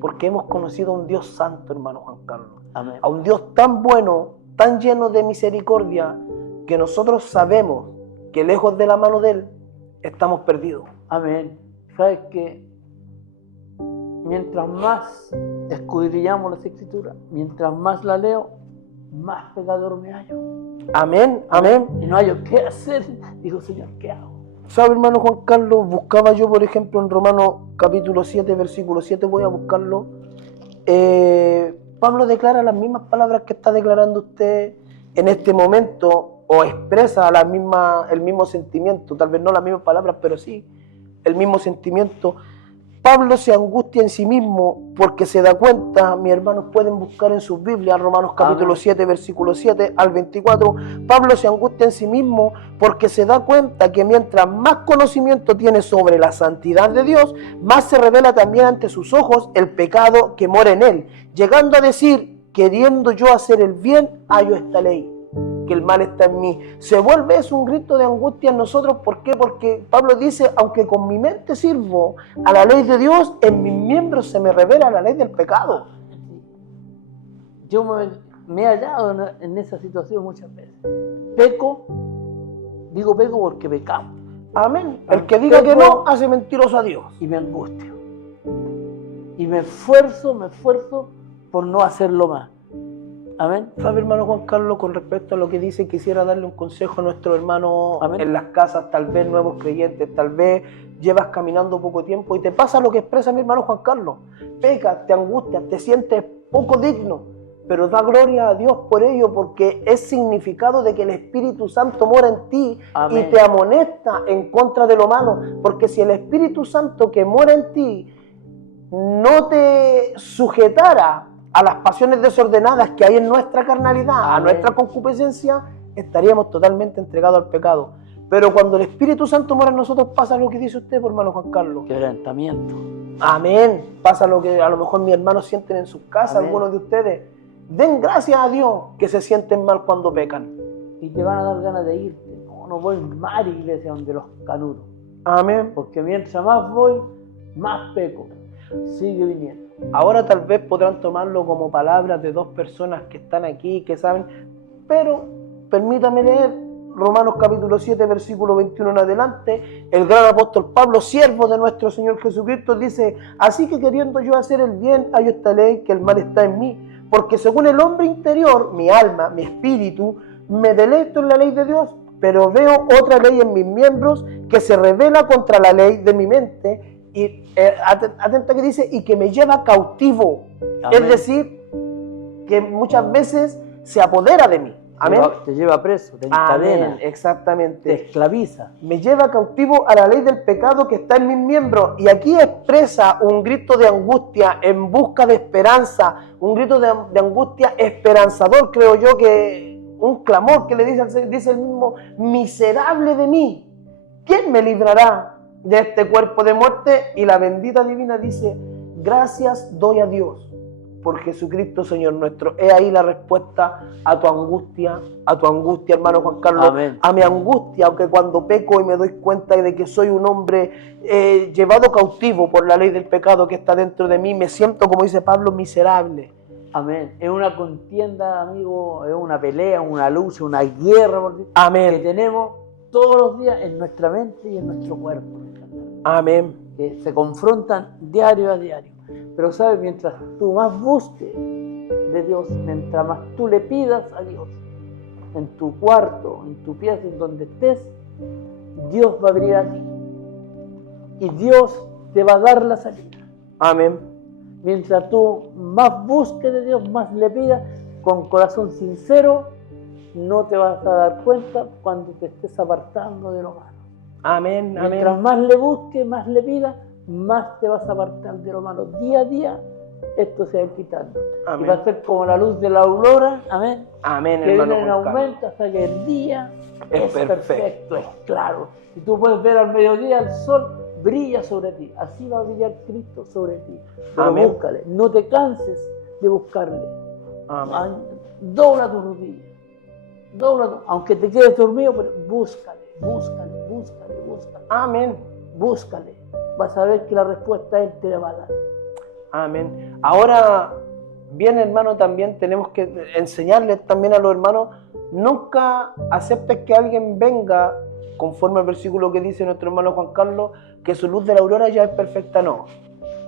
porque hemos conocido a un Dios santo, hermano Juan Carlos. Amén. A un Dios tan bueno, tan lleno de misericordia, que nosotros sabemos que lejos de la mano de Él estamos perdidos. Amén. ¿Sabes que mientras más escudriñamos las Escrituras, mientras más la leo, más pecador me hallo? Amén, amén. Y no hallo qué hacer. Digo, Señor, ¿qué hago? ¿Sabe, hermano Juan Carlos? Buscaba yo, por ejemplo, en Romanos capítulo 7, versículo 7, voy a buscarlo. Pablo declara las mismas palabras que está declarando usted en este momento, o expresa el mismo sentimiento, tal vez no las mismas palabras, pero sí el mismo sentimiento. Pablo se angustia en sí mismo porque se da cuenta, mis hermanos pueden buscar en sus Biblias, Romanos capítulo 7, versículo 7 al 24, Pablo se angustia en sí mismo porque se da cuenta que mientras más conocimiento tiene sobre la santidad de Dios, más se revela también ante sus ojos el pecado que mora en él, llegando a decir, queriendo yo hacer el bien, hallo esta ley, que el mal está en mí. Se vuelve es un grito de angustia en nosotros. ¿Por qué? Porque Pablo dice, aunque con mi mente sirvo a la ley de Dios, en mis miembros se me revela la ley del pecado. Yo me he hallado en esa situación muchas veces. Peco, digo peco porque pecamos. Amén. El que diga que no, hace mentiroso a Dios. Y me angustio. Y me esfuerzo por no hacerlo más. Amén. ¿Sabe, hermano Juan Carlos, con respecto a lo que dice, quisiera darle un consejo a nuestro hermano Amén. en las casas, tal vez nuevos creyentes, tal vez llevas caminando poco tiempo y te pasa lo que expresa mi hermano Juan Carlos. Pecas, te angustias, te sientes poco digno, pero da gloria a Dios por ello, porque es significado de que el Espíritu Santo mora en ti. Amén. Y te amonesta en contra de lo malo, porque si el Espíritu Santo que mora en ti no te sujetara a las pasiones desordenadas que hay en nuestra carnalidad, Amén. a nuestra concupiscencia, estaríamos totalmente entregados al pecado. Pero cuando el Espíritu Santo mora en nosotros, pasa lo que dice usted, por hermano Juan Carlos. Quebrantamiento. Amén. Pasa lo que a lo mejor mis hermanos sienten en sus casas, Amén. algunos de ustedes. Den gracias a Dios que se sienten mal cuando pecan. Y te van a dar ganas de irte. No voy más a la iglesia donde los canudos. Amén. Porque mientras más voy, más peco. Sigue viniendo. Ahora tal vez podrán tomarlo como palabras de dos personas que están aquí, que saben, pero permítame leer Romanos capítulo 7, versículo 21 en adelante. El gran apóstol Pablo, siervo de nuestro Señor Jesucristo, dice: así que queriendo yo hacer el bien, hallo esta ley, que el mal está en mí, porque según el hombre interior, mi alma, mi espíritu, me deleito en la ley de Dios, pero veo otra ley en mis miembros que se revela contra la ley de mi mente, y atenta que dice, y que me lleva cautivo. Amén. Es decir, que muchas veces se apodera de mí. Amén. Te lleva preso, te Amén, encadena, te exactamente. esclaviza. Me lleva cautivo a la ley del pecado que está en mis miembros. Y aquí expresa un grito de angustia en busca de esperanza, un grito de angustia esperanzador, creo yo, que un clamor que le dice el mismo: miserable de mí, ¿quién me librará de este cuerpo de muerte? Y la bendita divina dice: gracias doy a Dios por Jesucristo Señor nuestro. He ahí la respuesta a tu angustia, hermano Juan Carlos. Amén. A mi angustia, aunque cuando peco y me doy cuenta de que soy un hombre llevado cautivo por la ley del pecado que está dentro de mí, me siento, como dice Pablo, miserable. Amén. Es una contienda, amigo, es una pelea, una lucha, una guerra por Dios, Amén. que tenemos todos los días en nuestra mente y en nuestro cuerpo. Amén. Que se confrontan diario a diario. Pero sabes, mientras tú más busques de Dios, mientras más tú le pidas a Dios, en tu cuarto, en tu pieza, en donde estés, Dios va a venir a ti. Y Dios te va a dar la salida. Amén. Mientras tú más busques de Dios, más le pidas, con corazón sincero, no te vas a dar cuenta cuando te estés apartando de lo malo. Amén. Amén. Mientras más le busques, más le pidas, más te vas a apartar de lo malo. Día a día esto se va a ir quitando. Amén. Y va a ser como la luz de la aurora, amén, Amén, que hermano viene en Juan Carlos. aumento hasta que el día Es es perfecto, es claro. Y tú puedes ver al mediodía el sol brilla sobre ti. Así va a brillar Cristo sobre ti. Pero Amén. búscale, no te canses de buscarle. Amén. Dobla tu rodilla. Aunque te quedes dormido, pero búscale. Amén. Búscale. Vas a ver que la respuesta Él te la va a dar. Amén. Ahora, bien, hermano, también tenemos que enseñarles también a los hermanos: nunca aceptes que alguien venga, conforme al versículo que dice nuestro hermano Juan Carlos, que su luz de la aurora ya es perfecta. No.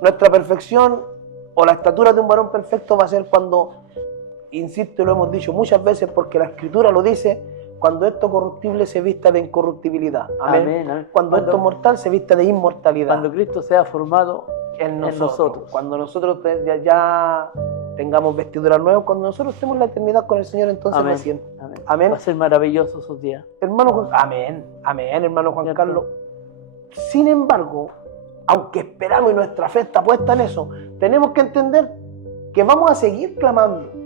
Nuestra perfección o la estatura de un varón perfecto va a ser cuando, insisto, y lo hemos dicho muchas veces porque la Escritura lo dice, cuando esto corruptible se vista de incorruptibilidad. Amén. Amén. Cuando esto mortal se vista de inmortalidad. Cuando Cristo sea formado en nosotros. nosotros. Cuando nosotros ya tengamos vestiduras nuevas, cuando nosotros estemos en la eternidad con el Señor, entonces Amén. recién. Amén. Amén. Va a ser maravilloso esos días. Hermano Juan, amén, hermano Juan ¿Cierto? Carlos. Sin embargo, aunque esperamos y nuestra fe está puesta en eso, tenemos que entender que vamos a seguir clamando.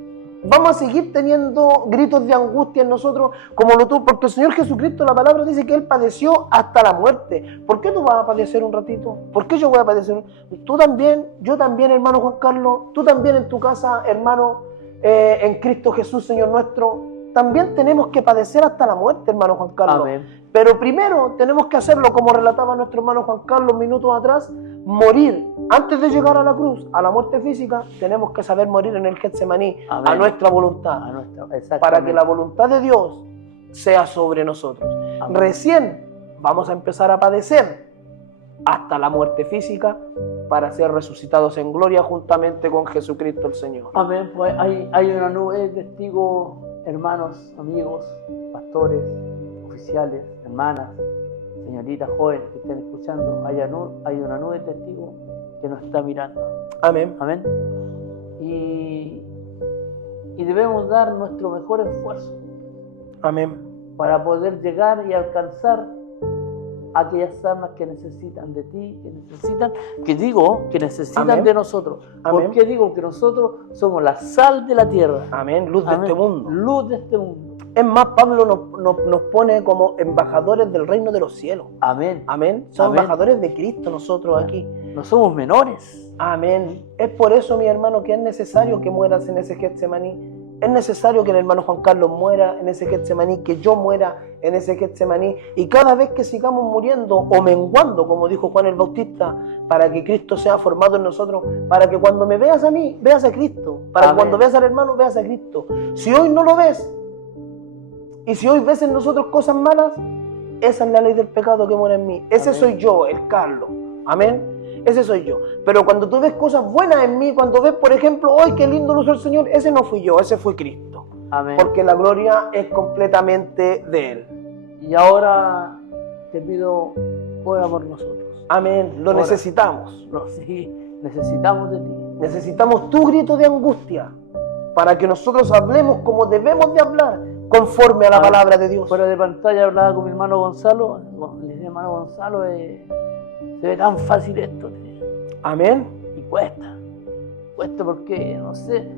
Vamos a seguir teniendo gritos de angustia en nosotros, como lo tuvo, porque el Señor Jesucristo, la palabra dice que Él padeció hasta la muerte. ¿Por qué tú vas a padecer un ratito? ¿Por qué yo voy a padecer? Tú también, yo también, hermano Juan Carlos, tú también en tu casa, hermano, en Cristo Jesús, Señor nuestro, también tenemos que padecer hasta la muerte, hermano Juan Carlos. Amén. Pero primero tenemos que hacerlo, como relataba nuestro hermano Juan Carlos minutos atrás, morir. Antes de llegar a la cruz, a la muerte física, tenemos que saber morir en el Getsemaní, Amén. a nuestra voluntad, para que la voluntad de Dios sea sobre nosotros. Amén. Recién vamos a empezar a padecer hasta la muerte física para ser resucitados en gloria juntamente con Jesucristo el Señor. Amén. Pues hay una nube de testigos, hermanos, amigos, pastores, oficiales, hermanas, señoritas, jóvenes que estén escuchando. Hay una nube de testigos que nos está mirando. Amén. Amén. Y debemos dar nuestro mejor esfuerzo Amén. para poder llegar y alcanzar a aquellas almas que necesitan de ti, que necesitan Amén. de nosotros. Amén. Porque digo que nosotros somos la sal de la tierra. Amén. Luz de Amén. este mundo. Luz de este mundo. Es más, Pablo nos pone como embajadores del reino de los cielos. Amén. Amén. Somos Amén. embajadores de Cristo nosotros aquí. No somos menores. Amén. Es por eso, mi hermano, que es necesario que mueras en ese Getsemaní. Es necesario que el hermano Juan Carlos muera en ese Getsemaní, que yo muera en ese Getsemaní. Y cada vez que sigamos muriendo o menguando, como dijo Juan el Bautista, para que Cristo sea formado en nosotros, para que cuando me veas a mí, veas a Cristo. Para que Amén. cuando veas al hermano, veas a Cristo. Si hoy no lo ves, y si hoy ves en nosotros cosas malas, esa es la ley del pecado que mora en mí. Ese Amén. soy yo, el Carlos. Amén. Ese soy yo. Pero cuando tú ves cosas buenas en mí, cuando ves, por ejemplo, ¡ay, qué lindo lo hizo el Señor! Ese no fui yo, ese fue Cristo. Amén. Porque la gloria es completamente de Él. Y ahora te pido, ora por nosotros. Amén. Lo Ora. necesitamos. No, sí, necesitamos de ti. Necesitamos tu grito de angustia para que nosotros hablemos como debemos de hablar, conforme a la Amén. palabra de Dios. Fuera de pantalla hablaba con mi hermano Gonzalo. Le decía, hermano Gonzalo, se ve tan fácil esto. Amén. Y cuesta. Cuesta porque, no sé,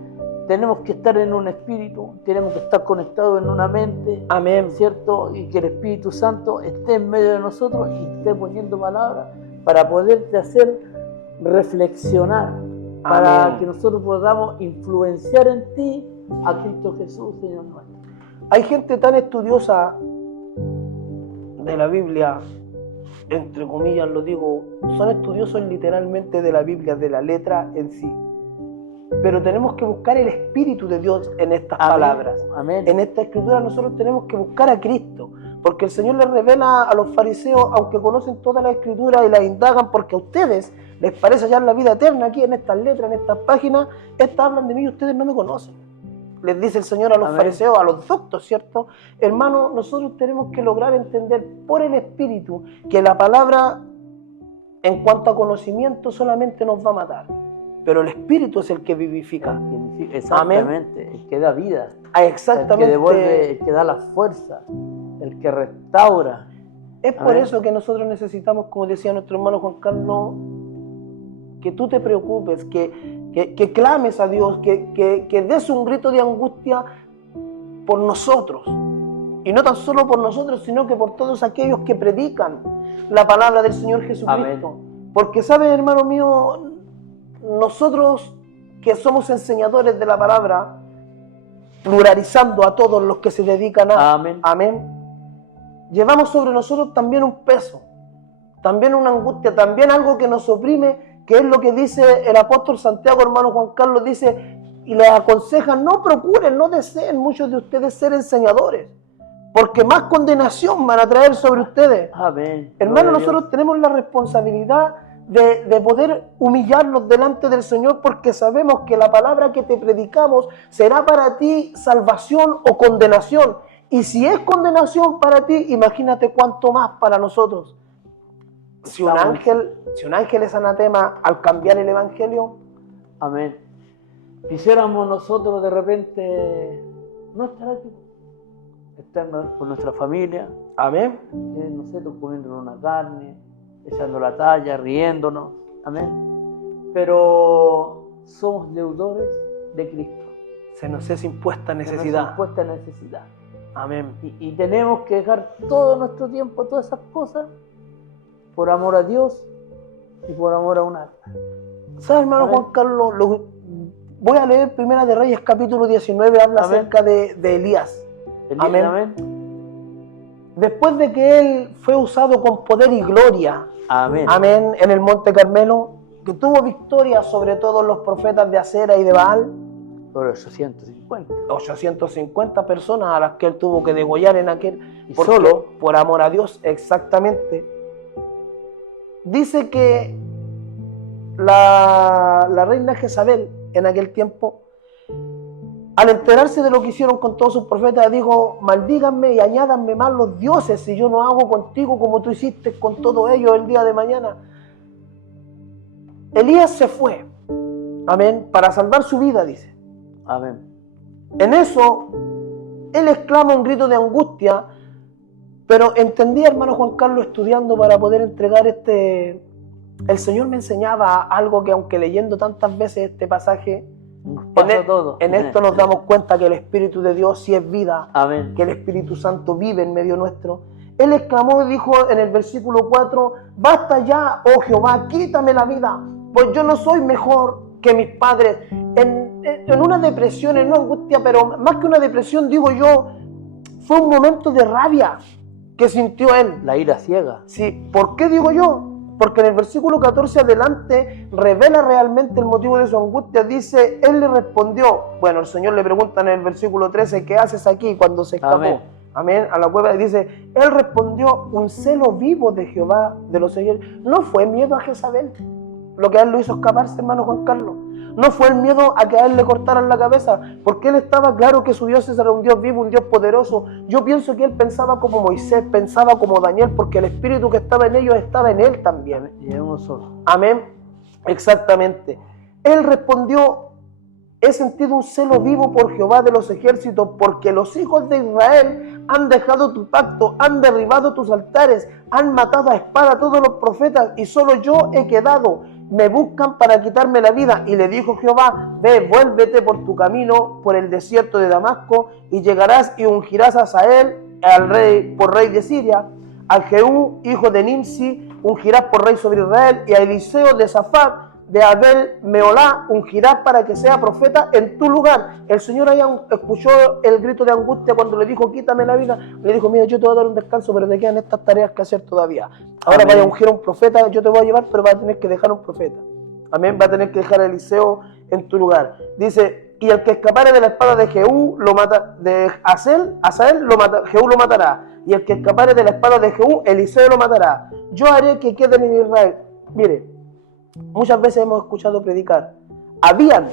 tenemos que estar en un espíritu, tenemos que estar conectados en una mente, Amén. ¿cierto? Y que el Espíritu Santo esté en medio de nosotros y esté poniendo palabras para poderte hacer reflexionar, para Amén. que nosotros podamos influenciar en ti a Cristo Jesús, Señor nuestro. Hay gente tan estudiosa de la Biblia, entre comillas lo digo, son estudiosos literalmente de la Biblia, de la letra en sí. Pero tenemos que buscar el Espíritu de Dios en estas Amén. palabras. Amén. En esta escritura nosotros tenemos que buscar a Cristo, porque el Señor les revela a los fariseos, aunque conocen toda la escritura y la indagan, porque a ustedes les parece hallar la vida eterna aquí en estas letras, en estas páginas, estas hablan de mí y ustedes no me conocen. Les dice el Señor a los Amén. fariseos, a los doctos, ¿cierto? Hermano, nosotros tenemos que lograr entender por el Espíritu que la palabra, en cuanto a conocimiento, solamente nos va a matar. Pero el Espíritu es el que vivifica. Exactamente, el que da vida, Exactamente. el que devuelve, el que da la fuerza, el que restaura. Es por Amén. eso que nosotros necesitamos, como decía nuestro hermano Juan Carlos, que tú te preocupes, que clames a Dios, que des un grito de angustia por nosotros. Y no tan solo por nosotros, sino que por todos aquellos que predican la palabra del Señor Jesucristo. Amén. Porque, ¿sabes, hermano mío? Nosotros que somos enseñadores de la palabra, pluralizando a todos los que se dedican a... Amén. Amén. Llevamos sobre nosotros también un peso, también una angustia, también algo que nos oprime, que es lo que dice el apóstol Santiago, hermano Juan Carlos, dice, y les aconseja, no procuren, no deseen muchos de ustedes ser enseñadores, porque más condenación van a traer sobre ustedes. Amén. Hermano, Gloria a nosotros Dios. tenemos la responsabilidad de poder humillarnos delante del Señor, porque sabemos que la palabra que te predicamos será para ti salvación o condenación. Y si es condenación para ti, imagínate cuánto más para nosotros. Si un ángel es anatema al cambiar el evangelio, Amén. Quisiéramos nosotros de repente no estar aquí, estar con nuestra familia, amén, no sé, comiendo una carne, echando la talla, riéndonos, amén. Pero somos deudores de Cristo. se nos es impuesta Se nos necesidad. impuesta necesidad. Amén. Y tenemos que dejar todo nuestro tiempo, todas esas cosas, por amor a Dios y por amor a un alma. ¿Sabes, hermano Amén. Juan Carlos? Voy a leer Primera de Reyes, capítulo 19, habla Amén. acerca de Elías. Amén. Amén. Después de que él fue usado con poder y gloria, Amén. amén, en el Monte Carmelo, que tuvo victoria sobre todos los profetas de Acera y de Baal, Sobre 850. 850 personas a las que él tuvo que degollar en aquel, Y porque solo. por amor a Dios, exactamente. Dice que la reina Jezabel en aquel tiempo, al enterarse de lo que hicieron con todos sus profetas, dijo, maldíganme y añádanme más los dioses si yo no hago contigo como tú hiciste con todos ellos el día de mañana. Elías se fue, amén, para salvar su vida, dice. Amén. En eso, él exclama un grito de angustia, pero entendía, hermano Juan Carlos, estudiando para poder entregar el Señor me enseñaba algo que, aunque leyendo tantas veces este pasaje, Pasa todo. En esto nos damos cuenta que el Espíritu de Dios sí es vida, Amén. que el Espíritu Santo vive en medio nuestro. Él exclamó y dijo en el versículo 4, basta ya, oh Jehová, quítame la vida, pues yo no soy mejor que mis padres. En una depresión, en una angustia, pero más que una depresión, digo yo, fue un momento de rabia que sintió él. La ira ciega. Sí, ¿por qué digo yo? Porque en el versículo 14 adelante revela realmente el motivo de su angustia. Dice, él le respondió, bueno, el Señor le pregunta en el versículo 13, ¿qué haces aquí cuando se escapó? Amén. Amén, a la cueva, y dice, él respondió, un celo vivo de Jehová, de los ejércitos. No fue miedo a Jezabel lo que a él lo hizo escaparse, hermano Juan Carlos. No fue el miedo a que a él le cortaran la cabeza, porque él estaba claro que su Dios era un Dios vivo, un Dios poderoso. Yo pienso que él pensaba como Moisés, pensaba como Daniel, porque el espíritu que estaba en ellos estaba en él también. Y es uno solo. Amén, exactamente. Él respondió, he sentido un celo vivo por Jehová de los ejércitos, porque los hijos de Israel han dejado tu pacto, han derribado tus altares, han matado a espada a todos los profetas, y solo yo he quedado. Me buscan para quitarme la vida. Y le dijo Jehová, ve, vuélvete por tu camino, por el desierto de Damasco, y llegarás y ungirás a Asael, al rey, por rey de Siria, a Jehú, hijo de Nimsi, ungirás por rey sobre Israel, y a Eliseo de Safat, de Abel Meolá, ungirás para que sea profeta en tu lugar. El Señor ahí escuchó el grito de angustia cuando le dijo, quítame la vida. Le dijo, mira, yo te voy a dar un descanso, pero te quedan estas tareas que hacer todavía. Ahora Amén. vaya a ungir a un profeta, yo te voy a llevar, pero vas a tener que dejar a un profeta. Amén, va a tener que dejar a Eliseo en tu lugar. Dice, y el que escapare de la espada de Jehú, lo mata, de Asael, Jehú lo matará. Y el que escapare de la espada de Jehú, Eliseo lo matará. Yo haré que queden en Israel. Mire, muchas veces hemos escuchado predicar, habían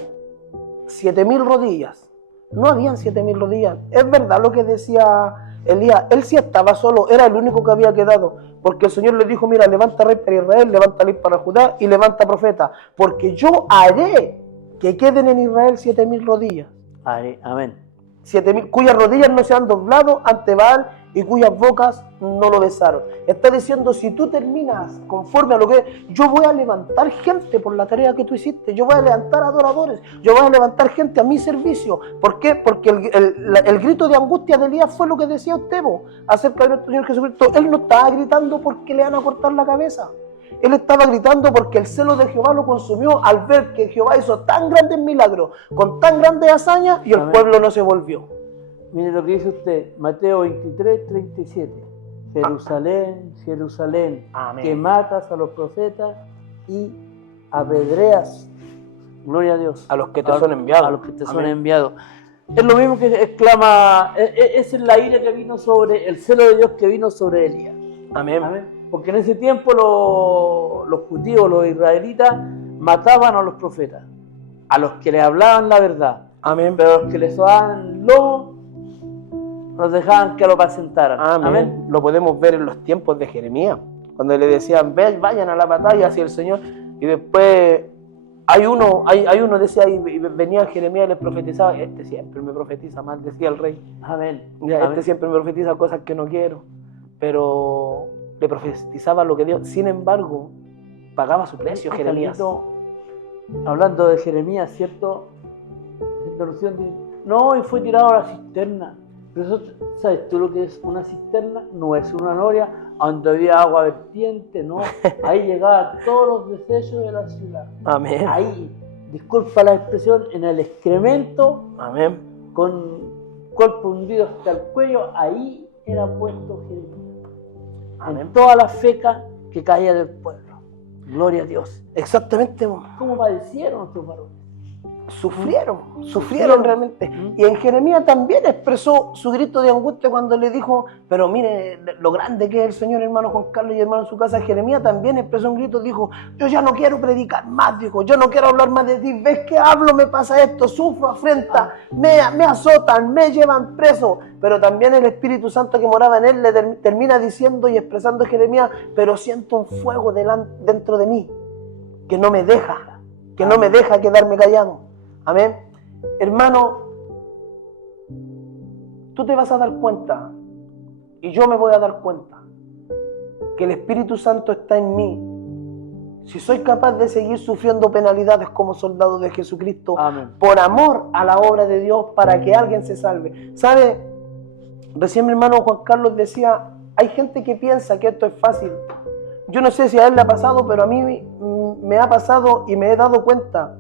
7.000 rodillas, no habían 7.000 rodillas. Es verdad lo que decía Elías, él sí estaba solo, era el único que había quedado, porque el Señor le dijo, mira, levanta rey para Israel, levanta ley para Judá y levanta profeta, porque yo haré que queden en Israel 7.000 rodillas. Amén. 7.000 cuyas rodillas no se han doblado ante Baal y cuyas bocas no lo besaron. Está diciendo, si tú terminas conforme a lo que yo voy a levantar gente por la tarea que tú hiciste, yo voy a levantar adoradores, yo voy a levantar gente a mi servicio. ¿Por qué? Porque el grito de angustia de Elías fue lo que decía Esteban acerca de nuestro Señor Jesucristo. Él no estaba gritando porque le van a cortar la cabeza. Él estaba gritando porque el celo de Jehová lo consumió al ver que Jehová hizo tan grandes milagros, con tan grandes hazañas, y el Amén. pueblo no se volvió. Mire lo que dice usted, Mateo 23, 37. Jerusalén, Jerusalén, Amén. que matas a los profetas y apedreas, gloria a Dios, A los que te son enviados. A los que te son Amén. enviados. Es lo mismo que exclama, esa es la ira que vino sobre, el celo de Dios que vino sobre Elías. Amén. Amén. Porque en ese tiempo los judíos, los israelitas, mataban a los profetas, a los que les hablaban la verdad. Amén. Pero los que les daban lobo, los dejaban que lo apacentaran. Amén. Lo podemos ver en los tiempos de Jeremías, cuando le decían, vayan a la batalla hacia el Señor, y después hay uno decía, y venía Jeremías y les profetizaba, este siempre me profetiza mal, decía el rey. Amén. Ya, Amén. este siempre me profetiza cosas que no quiero, pero le profetizaba lo que Dios, sin embargo, pagaba su precio Jeremías. Hablando de Jeremías, ¿cierto? No, y fue tirado a la cisterna. Pero eso, ¿sabes tú lo que es una cisterna? No es una noria donde había agua vertiente, no. Ahí llegaban todos los desechos de la ciudad. Amén. Ahí, disculpa la expresión, en el excremento, Amén. con cuerpo hundido hasta el cuello, ahí era puesto Jeremías. Amén. En toda la feca que caía del pueblo. Gloria a Dios. Exactamente. ¿Cómo padecieron nuestros varones? Sufrieron realmente. Y en Jeremías también expresó su grito de angustia cuando le dijo, pero mire lo grande que es el Señor, hermano Juan Carlos y hermano en su casa. Jeremías también expresó un grito, dijo, yo ya no quiero predicar más, dijo, yo no quiero hablar más de ti, ves que hablo, me pasa esto, sufro, afrenta, me azotan, me llevan preso. Pero también el Espíritu Santo que moraba en él le termina diciendo y expresando Jeremías, pero siento un fuego dentro de mí que no me deja quedarme callado. Amén. Hermano, tú te vas a dar cuenta, y yo me voy a dar cuenta, que el Espíritu Santo está en mí si soy capaz de seguir sufriendo penalidades como soldado de Jesucristo, Amén. por amor a la obra de Dios, para que alguien se salve. ¿Sabe? Recién mi hermano Juan Carlos decía, hay gente que piensa que esto es fácil. Yo no sé si a él le ha pasado, pero a mí me ha pasado y me he dado cuenta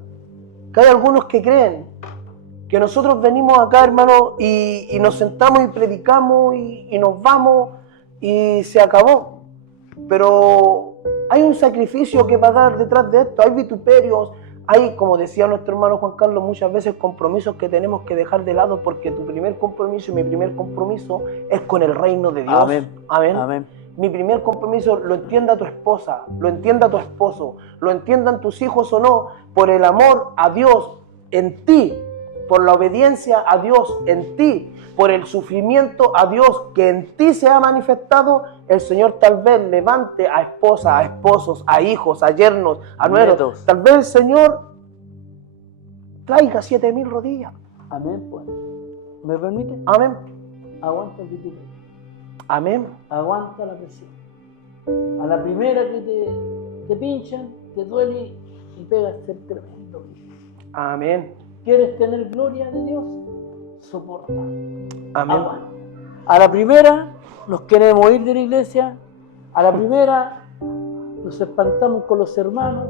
que hay algunos que creen que nosotros venimos acá, hermano, y nos sentamos y predicamos y nos vamos y se acabó. Pero hay un sacrificio que va a dar detrás de esto, hay vituperios, hay, como decía nuestro hermano Juan Carlos, muchas veces compromisos que tenemos que dejar de lado, porque tu primer compromiso y mi primer compromiso es con el reino de Dios. Amén. Amén. Amén. Mi primer compromiso, lo entienda tu esposa, lo entienda tu esposo, lo entiendan tus hijos o no, por el amor a Dios en ti, por la obediencia a Dios en ti, por el sufrimiento a Dios que en ti se ha manifestado, el Señor tal vez levante a esposas, a esposos, a hijos, a yernos, a nueros. Nietos. Tal vez el Señor traiga 7.000 rodillas. Amén, pues. ¿Me permite? Amén. Aguanta el vituperio. Amén. Aguanta la presión. A la primera que te pinchan, te duele y pegas el tremendo. Amén. ¿Quieres tener gloria de Dios? Soporta. Amén. Aguanta. A la primera nos queremos ir de la iglesia. A la primera nos espantamos con los hermanos.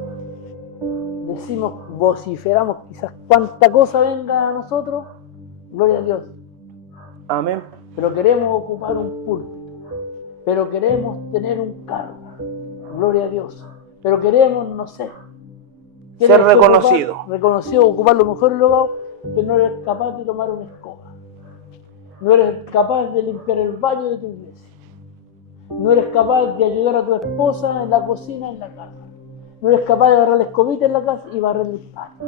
Decimos, vociferamos quizás cuánta cosa venga a nosotros. Gloria a Dios. Amén. Pero queremos ocupar un púlpito, pero queremos tener un cargo, gloria a Dios, pero queremos, no sé, ser reconocido. Reconocido, ocupar los mejores lugares, pero no eres capaz de tomar una escoba, no eres capaz de limpiar el baño de tu iglesia, no eres capaz de ayudar a tu esposa en la cocina, en la casa, no eres capaz de agarrar la escobita en la casa y barrer el patio.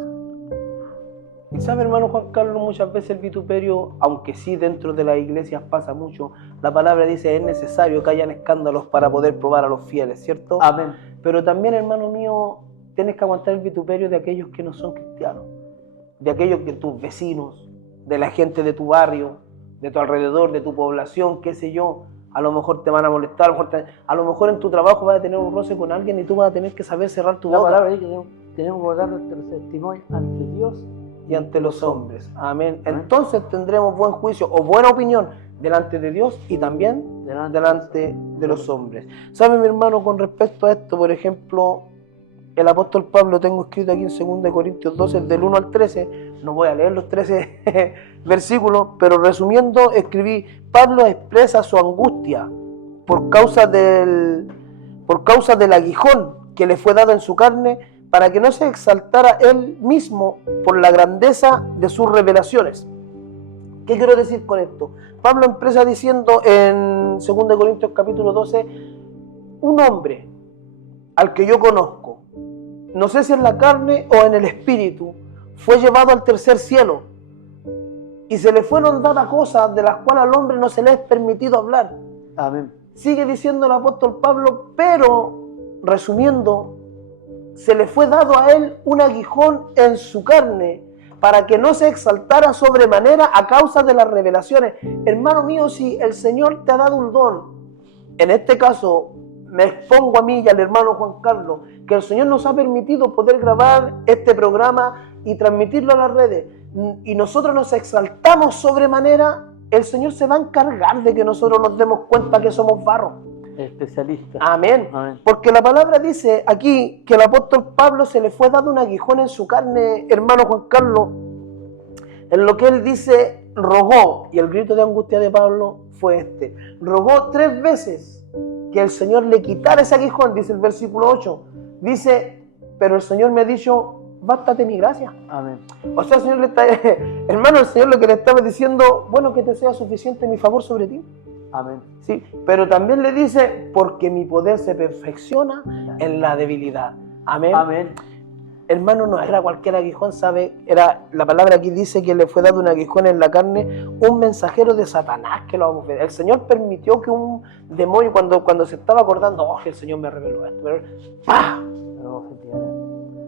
Y sabe, hermano Juan Carlos, muchas veces el vituperio, aunque sí dentro de las iglesias pasa mucho, la palabra dice es necesario que hayan escándalos para poder probar a los fieles, ¿cierto? Amén. Pero también, hermano mío, tienes que aguantar el vituperio de aquellos que no son cristianos, de aquellos que tus vecinos, de la gente de tu barrio, de tu alrededor, de tu población, qué sé yo. A lo mejor te van a molestar, a lo mejor en tu trabajo vas a tener un roce con alguien y tú vas a tener que saber cerrar tu La boca. palabra dice que tenemos que dar nuestro testimonio ante Dios y ante los hombres. Amén. Entonces tendremos buen juicio o buena opinión delante de Dios y también delante de los hombres. ¿Sabe, mi hermano, con respecto a esto, por ejemplo, el apóstol Pablo, tengo escrito aquí en 2 Corintios 12, del 1 al 13, no voy a leer los 13 versículos, pero resumiendo, escribí, Pablo expresa su angustia por causa del aguijón que le fue dado en su carne, para que no se exaltara él mismo por la grandeza de sus revelaciones. ¿Qué quiero decir con esto? Pablo empieza diciendo en 2 Corintios capítulo 12, un hombre al que yo conozco, no sé si en la carne o en el espíritu, fue llevado al tercer cielo y se le fueron dadas cosas de las cuales al hombre no se le es permitido hablar. Amén. Sigue diciendo el apóstol Pablo, pero resumiendo, se le fue dado a él un aguijón en su carne para que no se exaltara sobremanera a causa de las revelaciones. Hermano mío, si el Señor te ha dado un don, en este caso me expongo a mí y al hermano Juan Carlos, que el Señor nos ha permitido poder grabar este programa y transmitirlo a las redes, y nosotros nos exaltamos sobremanera, el Señor se va a encargar de que nosotros nos demos cuenta que somos barro. Especialista. Amén. Amén. Porque la palabra dice aquí que el apóstol Pablo se le fue dado un aguijón en su carne, hermano Juan Carlos, en lo que él dice, rogó, y el grito de angustia de Pablo fue este, rogó 3 veces que el Señor le quitara ese aguijón, dice el versículo 8, dice, pero el Señor me ha dicho, bástate mi gracia. Amén. O sea, el Señor le está, hermano, el Señor lo que le estaba diciendo, bueno, que te sea suficiente mi favor sobre ti. Amén. Sí, pero también le dice, porque mi poder se perfecciona en la debilidad. Amén. Amén. Hermano, no era cualquier aguijón, ¿sabe? Era, la palabra aquí dice que le fue dado un aguijón en la carne, un mensajero de Satanás que lo abofeteó. El Señor permitió que un demonio, cuando se estaba acordando, oh, que el Señor me reveló esto, pero ¡pah!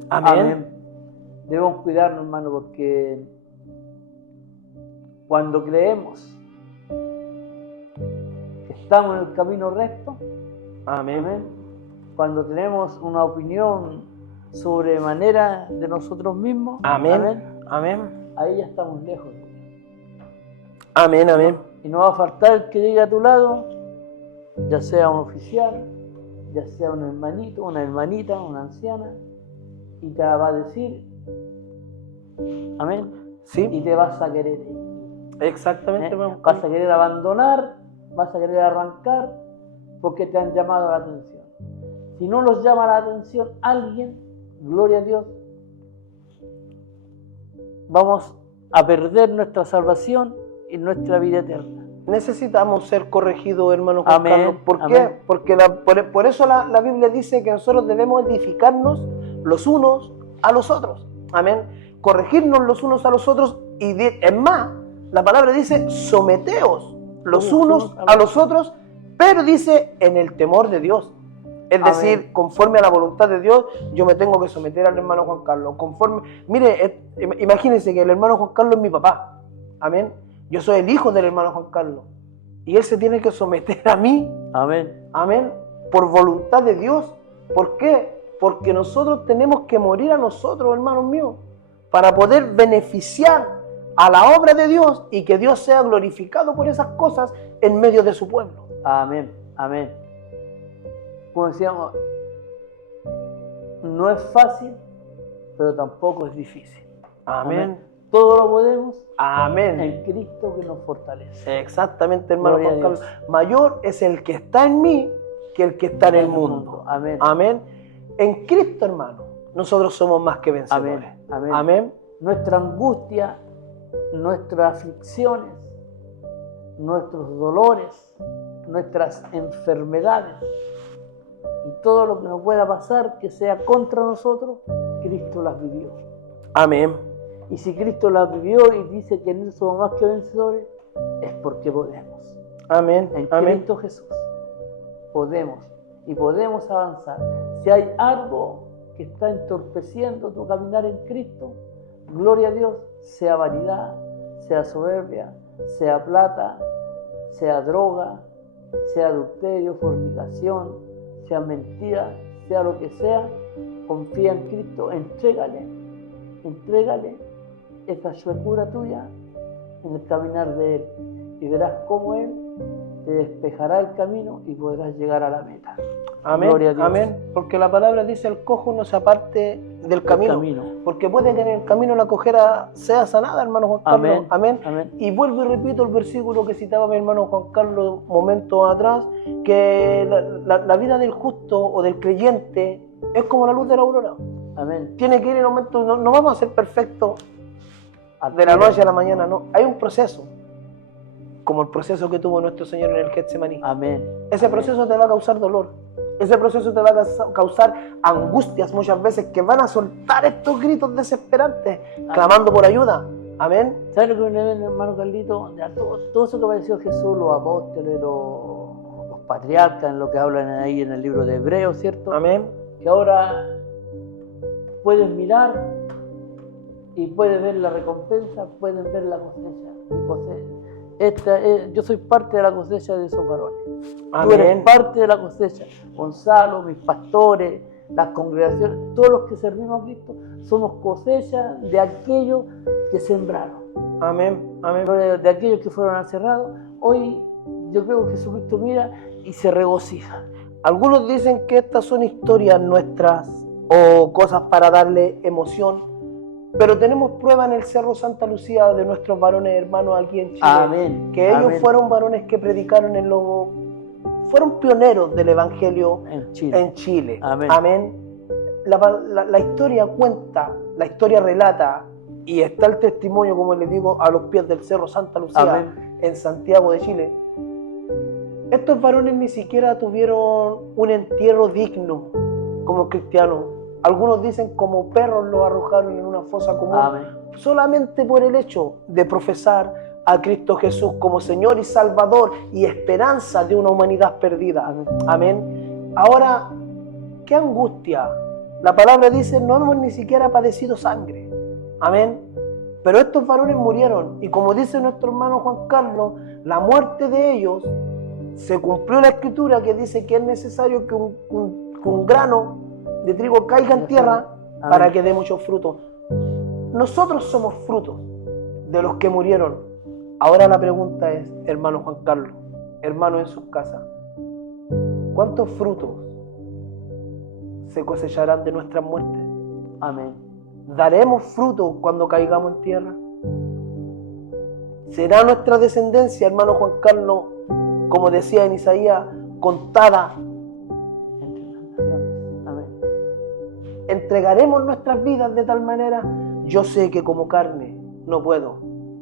Amén. Amén. Debemos cuidarnos, hermano, porque cuando creemos que estamos en el camino recto, Amén. amén, cuando tenemos una opinión sobremanera de nosotros mismos, Amén. Amén. ahí ya estamos lejos. Amén. Amén. Y no va a faltar el que llegue a tu lado, ya sea un oficial, ya sea un hermanito, una hermanita, una anciana, y te va a decir, amén, y Sí, te vas a querer ir. exactamente, hermano. Vas a querer abandonar, vas a querer arrancar, porque te han llamado la atención. Si no los llama la atención alguien, gloria a Dios, vamos a perder nuestra salvación y nuestra vida eterna. Necesitamos ser corregidos, hermano Juan Amén, Carlos. ¿Por qué? amén. Porque por eso la Biblia dice que nosotros debemos edificarnos los unos a los otros. Amén. Corregirnos los unos a los otros. Y es más, la palabra dice, someteos los unos a los otros, pero dice, en el temor de Dios. Es Amén. decir, conforme a la voluntad de Dios, yo me tengo que someter al hermano Juan Carlos. Mire, imagínense que el hermano Juan Carlos es mi papá. Amén. Yo soy el hijo del hermano Juan Carlos. Y él se tiene que someter a mí. Amén. Amén. Por voluntad de Dios. ¿Por qué? Porque nosotros tenemos que morir a nosotros, hermanos míos, para poder beneficiar a la obra de Dios y que Dios sea glorificado por esas cosas en medio de su pueblo. Amén. Amén. Como decíamos, no es fácil, pero tampoco es difícil. Amén. Todo lo podemos Amén. en Cristo que nos fortalece. Exactamente, hermano Gloria Juan a Carlos. Dios. Mayor es el que está en mí que el que está en el mundo. Amén. Amén. En Cristo, hermano, nosotros somos más que vencedores. Amén. Amén. Amén. Nuestra angustia, nuestras aflicciones, nuestros dolores, nuestras enfermedades y todo lo que nos pueda pasar que sea contra nosotros, Cristo las vivió. Amén. Y si Cristo las vivió y dice que en Él somos más que vencedores, es porque podemos. Amén. En Amén. Cristo Jesús podemos y podemos avanzar. Si hay algo que está entorpeciendo tu caminar en Cristo, gloria a Dios, sea vanidad, sea soberbia, sea plata, sea droga, sea adulterio, fornicación, sea mentira, sea lo que sea, confía en Cristo, entrégale esa chuecura tuya en el caminar de Él y verás cómo Él te despejará el camino y podrás llegar a la meta. Amén. Gloria a Dios. Amén. Porque la palabra dice: el cojo no se aparte del camino. Porque puede que en el camino la cojera sea sanada, hermano Juan Carlos. Amén. Amén. Amén. Y vuelvo y repito el versículo que citaba mi hermano Juan Carlos momentos atrás, que la vida del justo o del creyente es como la luz de la aurora. Amén. Tiene que ir en momento, no vamos a ser perfectos de la noche a la mañana, no. Hay un proceso, como el proceso que tuvo nuestro Señor en el Getsemaní. Amén. Ese proceso te va a causar dolor. Ese proceso te va a causar angustias muchas veces, que van a soltar estos gritos desesperantes, clamando por ayuda. Amén. ¿Sabes lo que viene, hermano Carlito? Todo eso que apareció Jesús, los apóstoles, los patriarcas, en lo que hablan ahí en el libro de Hebreos, ¿cierto? Amén. Que ahora puedes mirar y puedes ver la recompensa, puedes ver la cosecha. Yo soy parte de la cosecha de esos varones. Tú eres Amén. parte de la cosecha. Gonzalo, mis pastores, las congregaciones, todos los que servimos a Cristo, somos cosecha de aquellos que sembraron, Amén. Amén. de aquellos que fueron encerrados. Hoy yo creo que Jesucristo mira y se regocija. Algunos dicen que estas son historias nuestras o cosas para darle emoción, pero tenemos prueba en el Cerro Santa Lucía de nuestros varones hermanos aquí en Chile. Amén. Que ellos Amén. fueron varones que predicaron fueron pioneros del Evangelio En Chile. en Chile. Amén. Amén. La historia cuenta, la historia relata, y está el testimonio, como les digo, a los pies del Cerro Santa Lucía, Amén. en Santiago de Chile. Estos varones ni siquiera tuvieron un entierro digno como cristianos. Algunos dicen como perros los arrojaron en una fosa común. Amén. Solamente por el hecho de profesar a Cristo Jesús como Señor y Salvador y esperanza de una humanidad perdida. Amén. Amén. Ahora, qué angustia. La palabra dice: no hemos ni siquiera padecido sangre. Amén. Pero estos varones murieron, y como dice nuestro hermano Juan Carlos, la muerte de ellos se cumplió la escritura que dice que es necesario que un un grano de trigo caiga en tierra Amén. para que dé muchos frutos. Nosotros somos frutos de los que murieron. Ahora la pregunta es, hermano Juan Carlos, hermano en sus casas, ¿cuántos frutos se cosecharán de nuestras muertes? Amén. ¿Daremos fruto cuando caigamos en tierra? ¿Será nuestra descendencia, hermano Juan Carlos, como decía en Isaías, contada? Entre las naciones. Amén. ¿Entregaremos nuestras vidas de tal manera? Yo sé que como carne no puedo,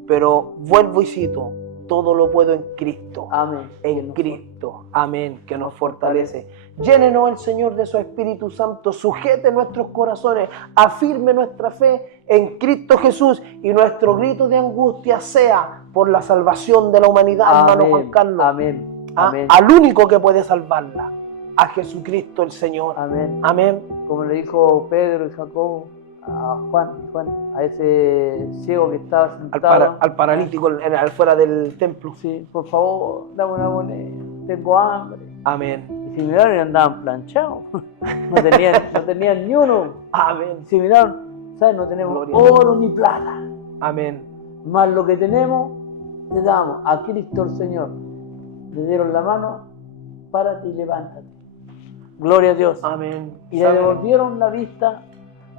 pero vuelvo y cito, todo lo puedo en Cristo. Amén. En Cristo, amén, que nos fortalece. Llénenos el Señor de su Espíritu Santo, sujete nuestros corazones, afirme nuestra fe en Cristo Jesús y nuestro grito de angustia sea por la salvación de la humanidad, hermano Juan Carlos. Amén. Amén. Al único que puede salvarla, a Jesucristo el Señor. Amén. Amén. Como le dijo Pedro y Jacobo a Juan, a ese ciego que estaba sentado. Al paralítico fuera del templo. Sí, por favor, dame una moneda, tengo hambre. Amén. Y si miraron y andaban planchados, no tenían ni uno. Amén. Si miraron, ¿sabes? No tenemos Gloria a Dios. oro ni plata, Amén. más lo que tenemos, te damos a Cristo el Señor. Le dieron la mano, párate y levántate. Gloria a Dios. Amén. Y le devolvieron la vista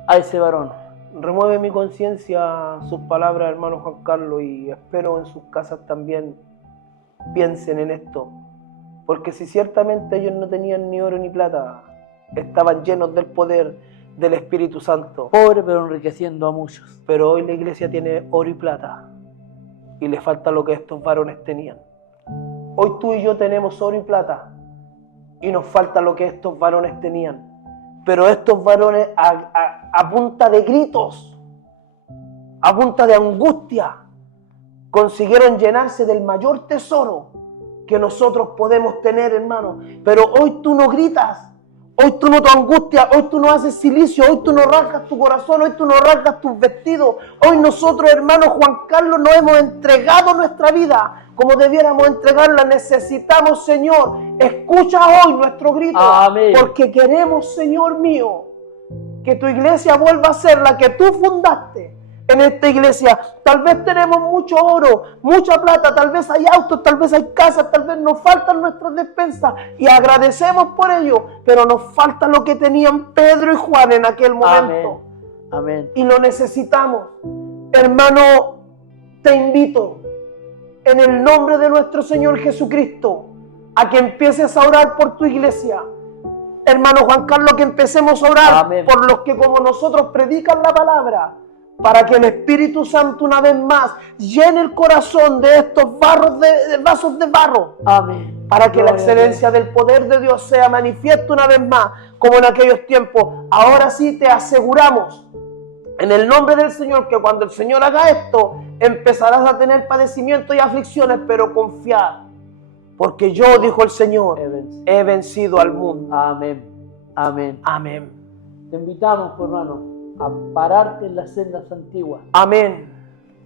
a ese varón. Remueve mi conciencia sus palabras, hermano Juan Carlos, y espero en sus casas también piensen en esto. Porque si ciertamente ellos no tenían ni oro ni plata, estaban llenos del poder del Espíritu Santo. Pobre, pero enriqueciendo a muchos. Pero hoy la iglesia tiene oro y plata y le falta lo que estos varones tenían. Hoy tú y yo tenemos oro y plata y nos falta lo que estos varones tenían. Pero estos varones a punta de gritos, a punta de angustia, consiguieron llenarse del mayor tesoro que nosotros podemos tener, hermano. Pero hoy tú no gritas, hoy tú no te angustias, hoy tú no haces silicio, hoy tú no rasgas tu corazón, hoy tú no rasgas tus vestidos. Hoy nosotros, hermano Juan Carlos, nos hemos entregado nuestra vida como debiéramos entregarla. Necesitamos, Señor, escucha hoy nuestro grito. Amén. Porque queremos, Señor mío, que tu iglesia vuelva a ser la que tú fundaste. En esta iglesia tal vez tenemos mucho oro, mucha plata, tal vez hay autos, tal vez hay casas, tal vez nos faltan nuestras despensas y agradecemos por ello, pero nos falta lo que tenían Pedro y Juan en aquel momento. Amén. Amén. Y lo necesitamos. Hermano, te invito en el nombre de nuestro Señor Jesucristo a que empieces a orar por tu iglesia. Hermano Juan Carlos, que empecemos a orar Amén. por los que como nosotros predican la palabra, para que el Espíritu Santo una vez más llene el corazón de estos vasos de barro. Amén. Para que la Gloria a excelencia del poder de Dios sea manifiesta una vez más, como en aquellos tiempos. Ahora sí te aseguramos, en el nombre del Señor, que cuando el Señor haga esto, empezarás a tener padecimientos y aflicciones, pero confiad, porque yo, dijo el Señor, he vencido al mundo. Amén. Amén. Amén. Te invitamos, pues, hermano, a pararte en las sendas antiguas. Amén.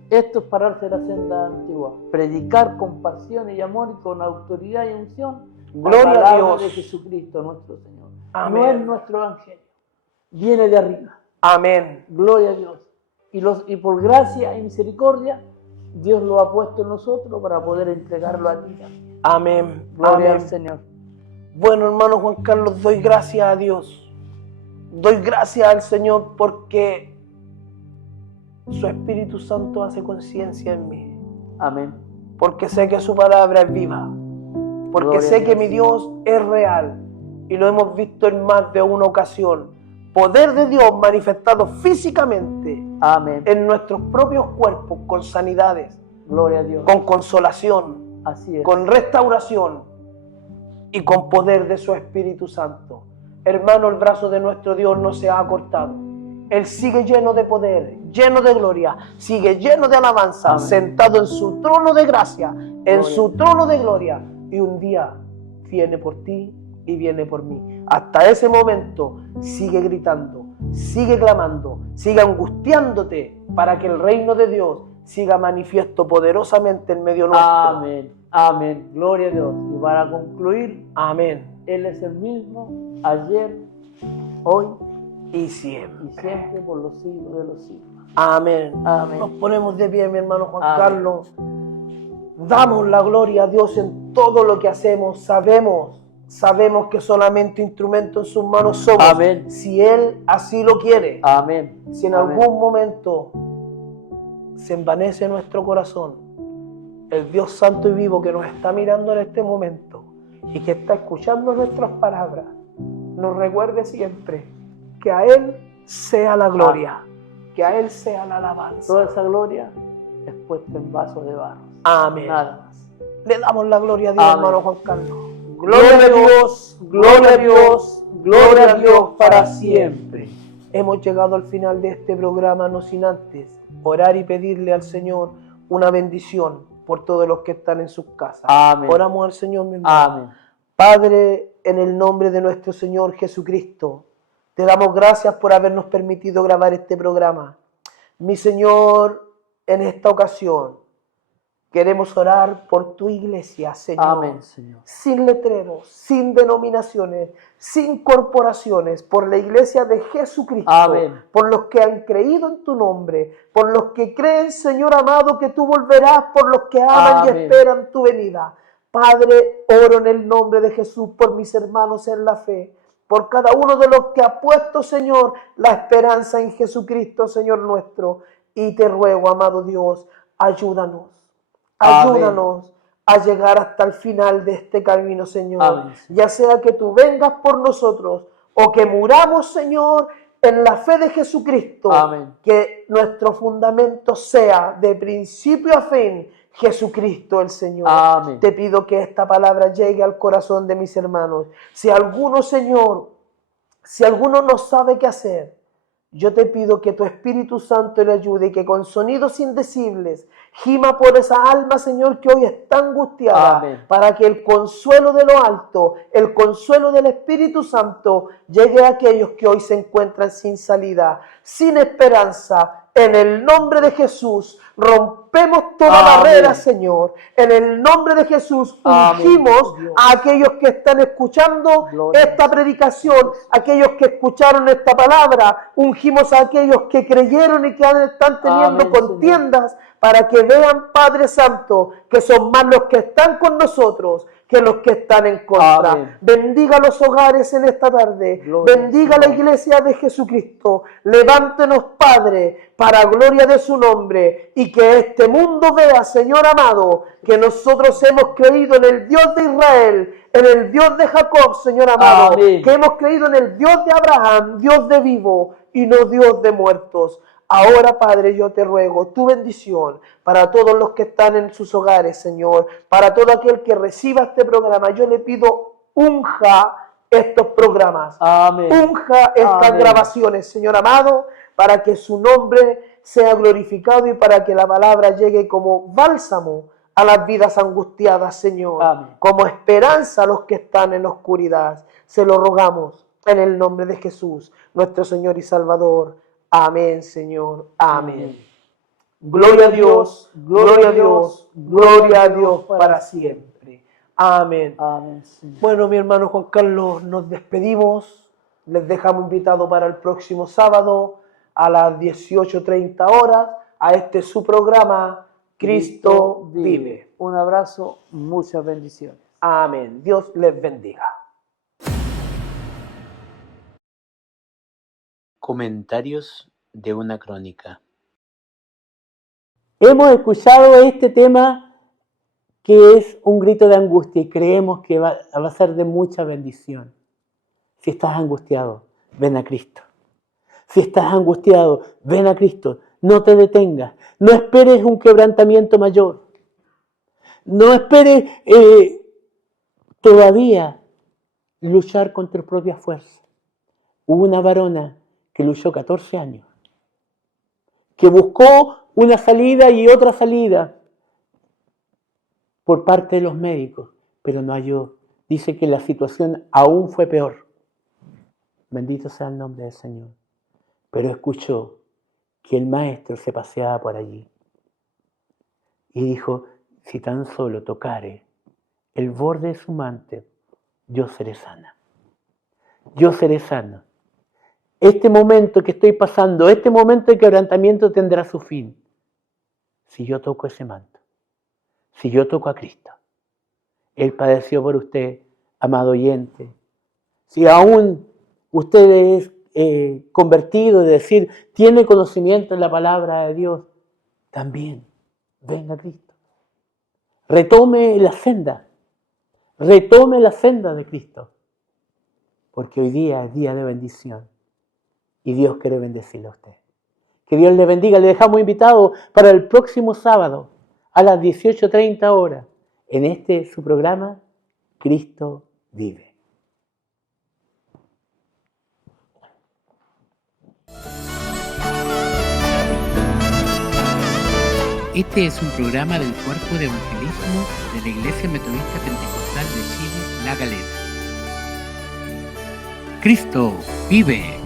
Esto es pararse en la senda antigua. Predicar con pasión y amor y con autoridad y unción. Gloria la a palabra Dios. de Jesucristo nuestro Señor. Amén. No es nuestro evangelio. Viene de arriba. Amén. Gloria a Dios. Y por gracia y misericordia, Dios lo ha puesto en nosotros para poder entregarlo a ti también. Amén. Gloria Amén. al Señor. Bueno, hermano Juan Carlos, doy gracias a Dios. Doy gracias al Señor porque su Espíritu Santo hace conciencia en mí. Amén. Porque sé que su palabra es viva. Porque Gloria sé a que Dios. mi Dios es real. Y lo hemos visto en más de una ocasión. Poder de Dios manifestado físicamente Amén. en nuestros propios cuerpos, con sanidades, Gloria a Dios. con consolación, Así es. con restauración y con poder de su Espíritu Santo. Hermano, el brazo de nuestro Dios no se ha cortado. Él sigue lleno de poder, lleno de gloria, sigue lleno de alabanza, Amén. sentado en su trono de gracia, en Gloria. su trono de gloria. Y un día viene por ti y viene por mí. Hasta ese momento sigue gritando, sigue clamando, sigue angustiándote para que el reino de Dios siga manifiesto poderosamente en medio nuestro. Amén. Amén. Gloria a Dios. Y para concluir, Amén. Él es el mismo ayer, hoy y y siempre. siempre por los siglos de los siglos. Amén. Amén. Nos ponemos de pie, mi hermano Juan Amén. Carlos. Damos la gloria a Dios en todo lo que hacemos. Sabemos que solamente instrumento en sus manos somos. Amén. Si Él así lo quiere. Amén. Si en Amén. algún momento se envanece nuestro corazón, el Dios santo y vivo que nos está mirando en este momento y que está escuchando nuestras palabras, nos recuerde siempre que a Él sea la gloria, que a Él sea la alabanza. Toda esa gloria es puesta en vasos de barro. Amén. Nada más. Le damos la gloria a Dios, Amén. hermano Juan Carlos. Gloria a Dios, gloria a Dios, gloria a Dios para siempre. Hemos llegado al final de este programa, no sin antes orar y pedirle al Señor una bendición por todos los que están en sus casas. Amén. Oramos al Señor, mi hermano. Amén. Padre, en el nombre de nuestro Señor Jesucristo, te damos gracias por habernos permitido grabar este programa. Mi Señor, en esta ocasión, queremos orar por tu iglesia, Señor. Amén, Señor. Sin letreros, sin denominaciones, sin corporaciones, por la iglesia de Jesucristo. Amén. Por los que han creído en tu nombre, por los que creen, Señor amado, que tú volverás, por los que aman Amén. y esperan tu venida. Padre, oro en el nombre de Jesús por mis hermanos en la fe, por cada uno de los que ha puesto, Señor, la esperanza en Jesucristo, Señor nuestro. Y te ruego, amado Dios, ayúdanos. Ayúdanos a llegar hasta el final de este camino, Señor. Amén, Señor. Ya sea que tú vengas por nosotros o que muramos, Señor, en la fe de Jesucristo. Amén. Que nuestro fundamento sea de principio a fin Jesucristo el Señor. Amén. Te pido que esta palabra llegue al corazón de mis hermanos. Si alguno, Señor, si alguno no sabe qué hacer, yo te pido que tu Espíritu Santo le ayude y que con sonidos indecibles gima por esa alma, Señor, que hoy está angustiada. Amén. Para que el consuelo de lo alto, el consuelo del Espíritu Santo llegue a aquellos que hoy se encuentran sin salida, sin esperanza. En el nombre de Jesús rompemos toda Amén. barrera, Señor. En el nombre de Jesús Amén. ungimos Dios. a aquellos que están escuchando Gloria esta predicación, aquellos que escucharon esta palabra, ungimos a aquellos que creyeron y que están teniendo Amén, contiendas, para que vean, Padre Santo, que son más los que están con nosotros que los que están en contra. Amén. Bendiga los hogares en esta tarde. Gloria Bendiga al la Señor. iglesia de Jesucristo. Levántenos, Padre, para gloria de su nombre, y que este mundo vea, Señor amado, que nosotros hemos creído en el Dios de Israel, en el Dios de Jacob, Señor amado, Amén. que hemos creído en el Dios de Abraham, Dios de vivo y no Dios de muertos. Ahora, Padre, yo te ruego tu bendición para todos los que están en sus hogares, Señor, para todo aquel que reciba este programa. Yo le pido, unja estos programas, Amén. unja estas Amén. grabaciones, Señor amado, para que su nombre sea glorificado y para que la palabra llegue como bálsamo a las vidas angustiadas, Señor, Amén. como esperanza a los que están en la oscuridad. Se lo rogamos en el nombre de Jesús, nuestro Señor y Salvador. Amén, Señor. Amén. Gloria a Dios, gloria a Dios, gloria a Dios para siempre. Amén. Amén, Señor. Bueno, mi hermano Juan Carlos, nos despedimos. Les dejamos invitados para el próximo sábado a las 18:30 horas a este su programa, Cristo vive. Un abrazo, muchas bendiciones. Amén. Dios les bendiga. Comentarios de una crónica. Hemos escuchado este tema que es un grito de angustia y creemos que va a ser de mucha bendición. Si estás angustiado, ven a Cristo. Si estás angustiado, ven a Cristo. No te detengas. No esperes un quebrantamiento mayor. No esperes todavía luchar con tus propias fuerzas. Hubo una varona que luchó 14 años, que buscó una salida y otra salida por parte de los médicos, pero no halló. Dice que la situación aún fue peor. Bendito sea el nombre del Señor. Pero escuchó que el maestro se paseaba por allí y dijo, si tan solo tocare el borde de su manto, yo seré sana. Yo seré sana. Este momento que estoy pasando, este momento de quebrantamiento tendrá su fin. Si yo toco ese manto, si yo toco a Cristo. Él padeció por usted, amado oyente. Si aún usted es convertido, es decir, tiene conocimiento en la palabra de Dios, también venga a Cristo. Retome la senda de Cristo, porque hoy día es día de bendición y Dios quiere bendecirle a usted. Que Dios le bendiga. Le dejamos invitado para el próximo sábado a las 18:30 horas en su programa Cristo Vive. Este es un programa del Cuerpo de Evangelismo de la Iglesia Metodista Pentecostal de Chile, La Calera. Cristo vive.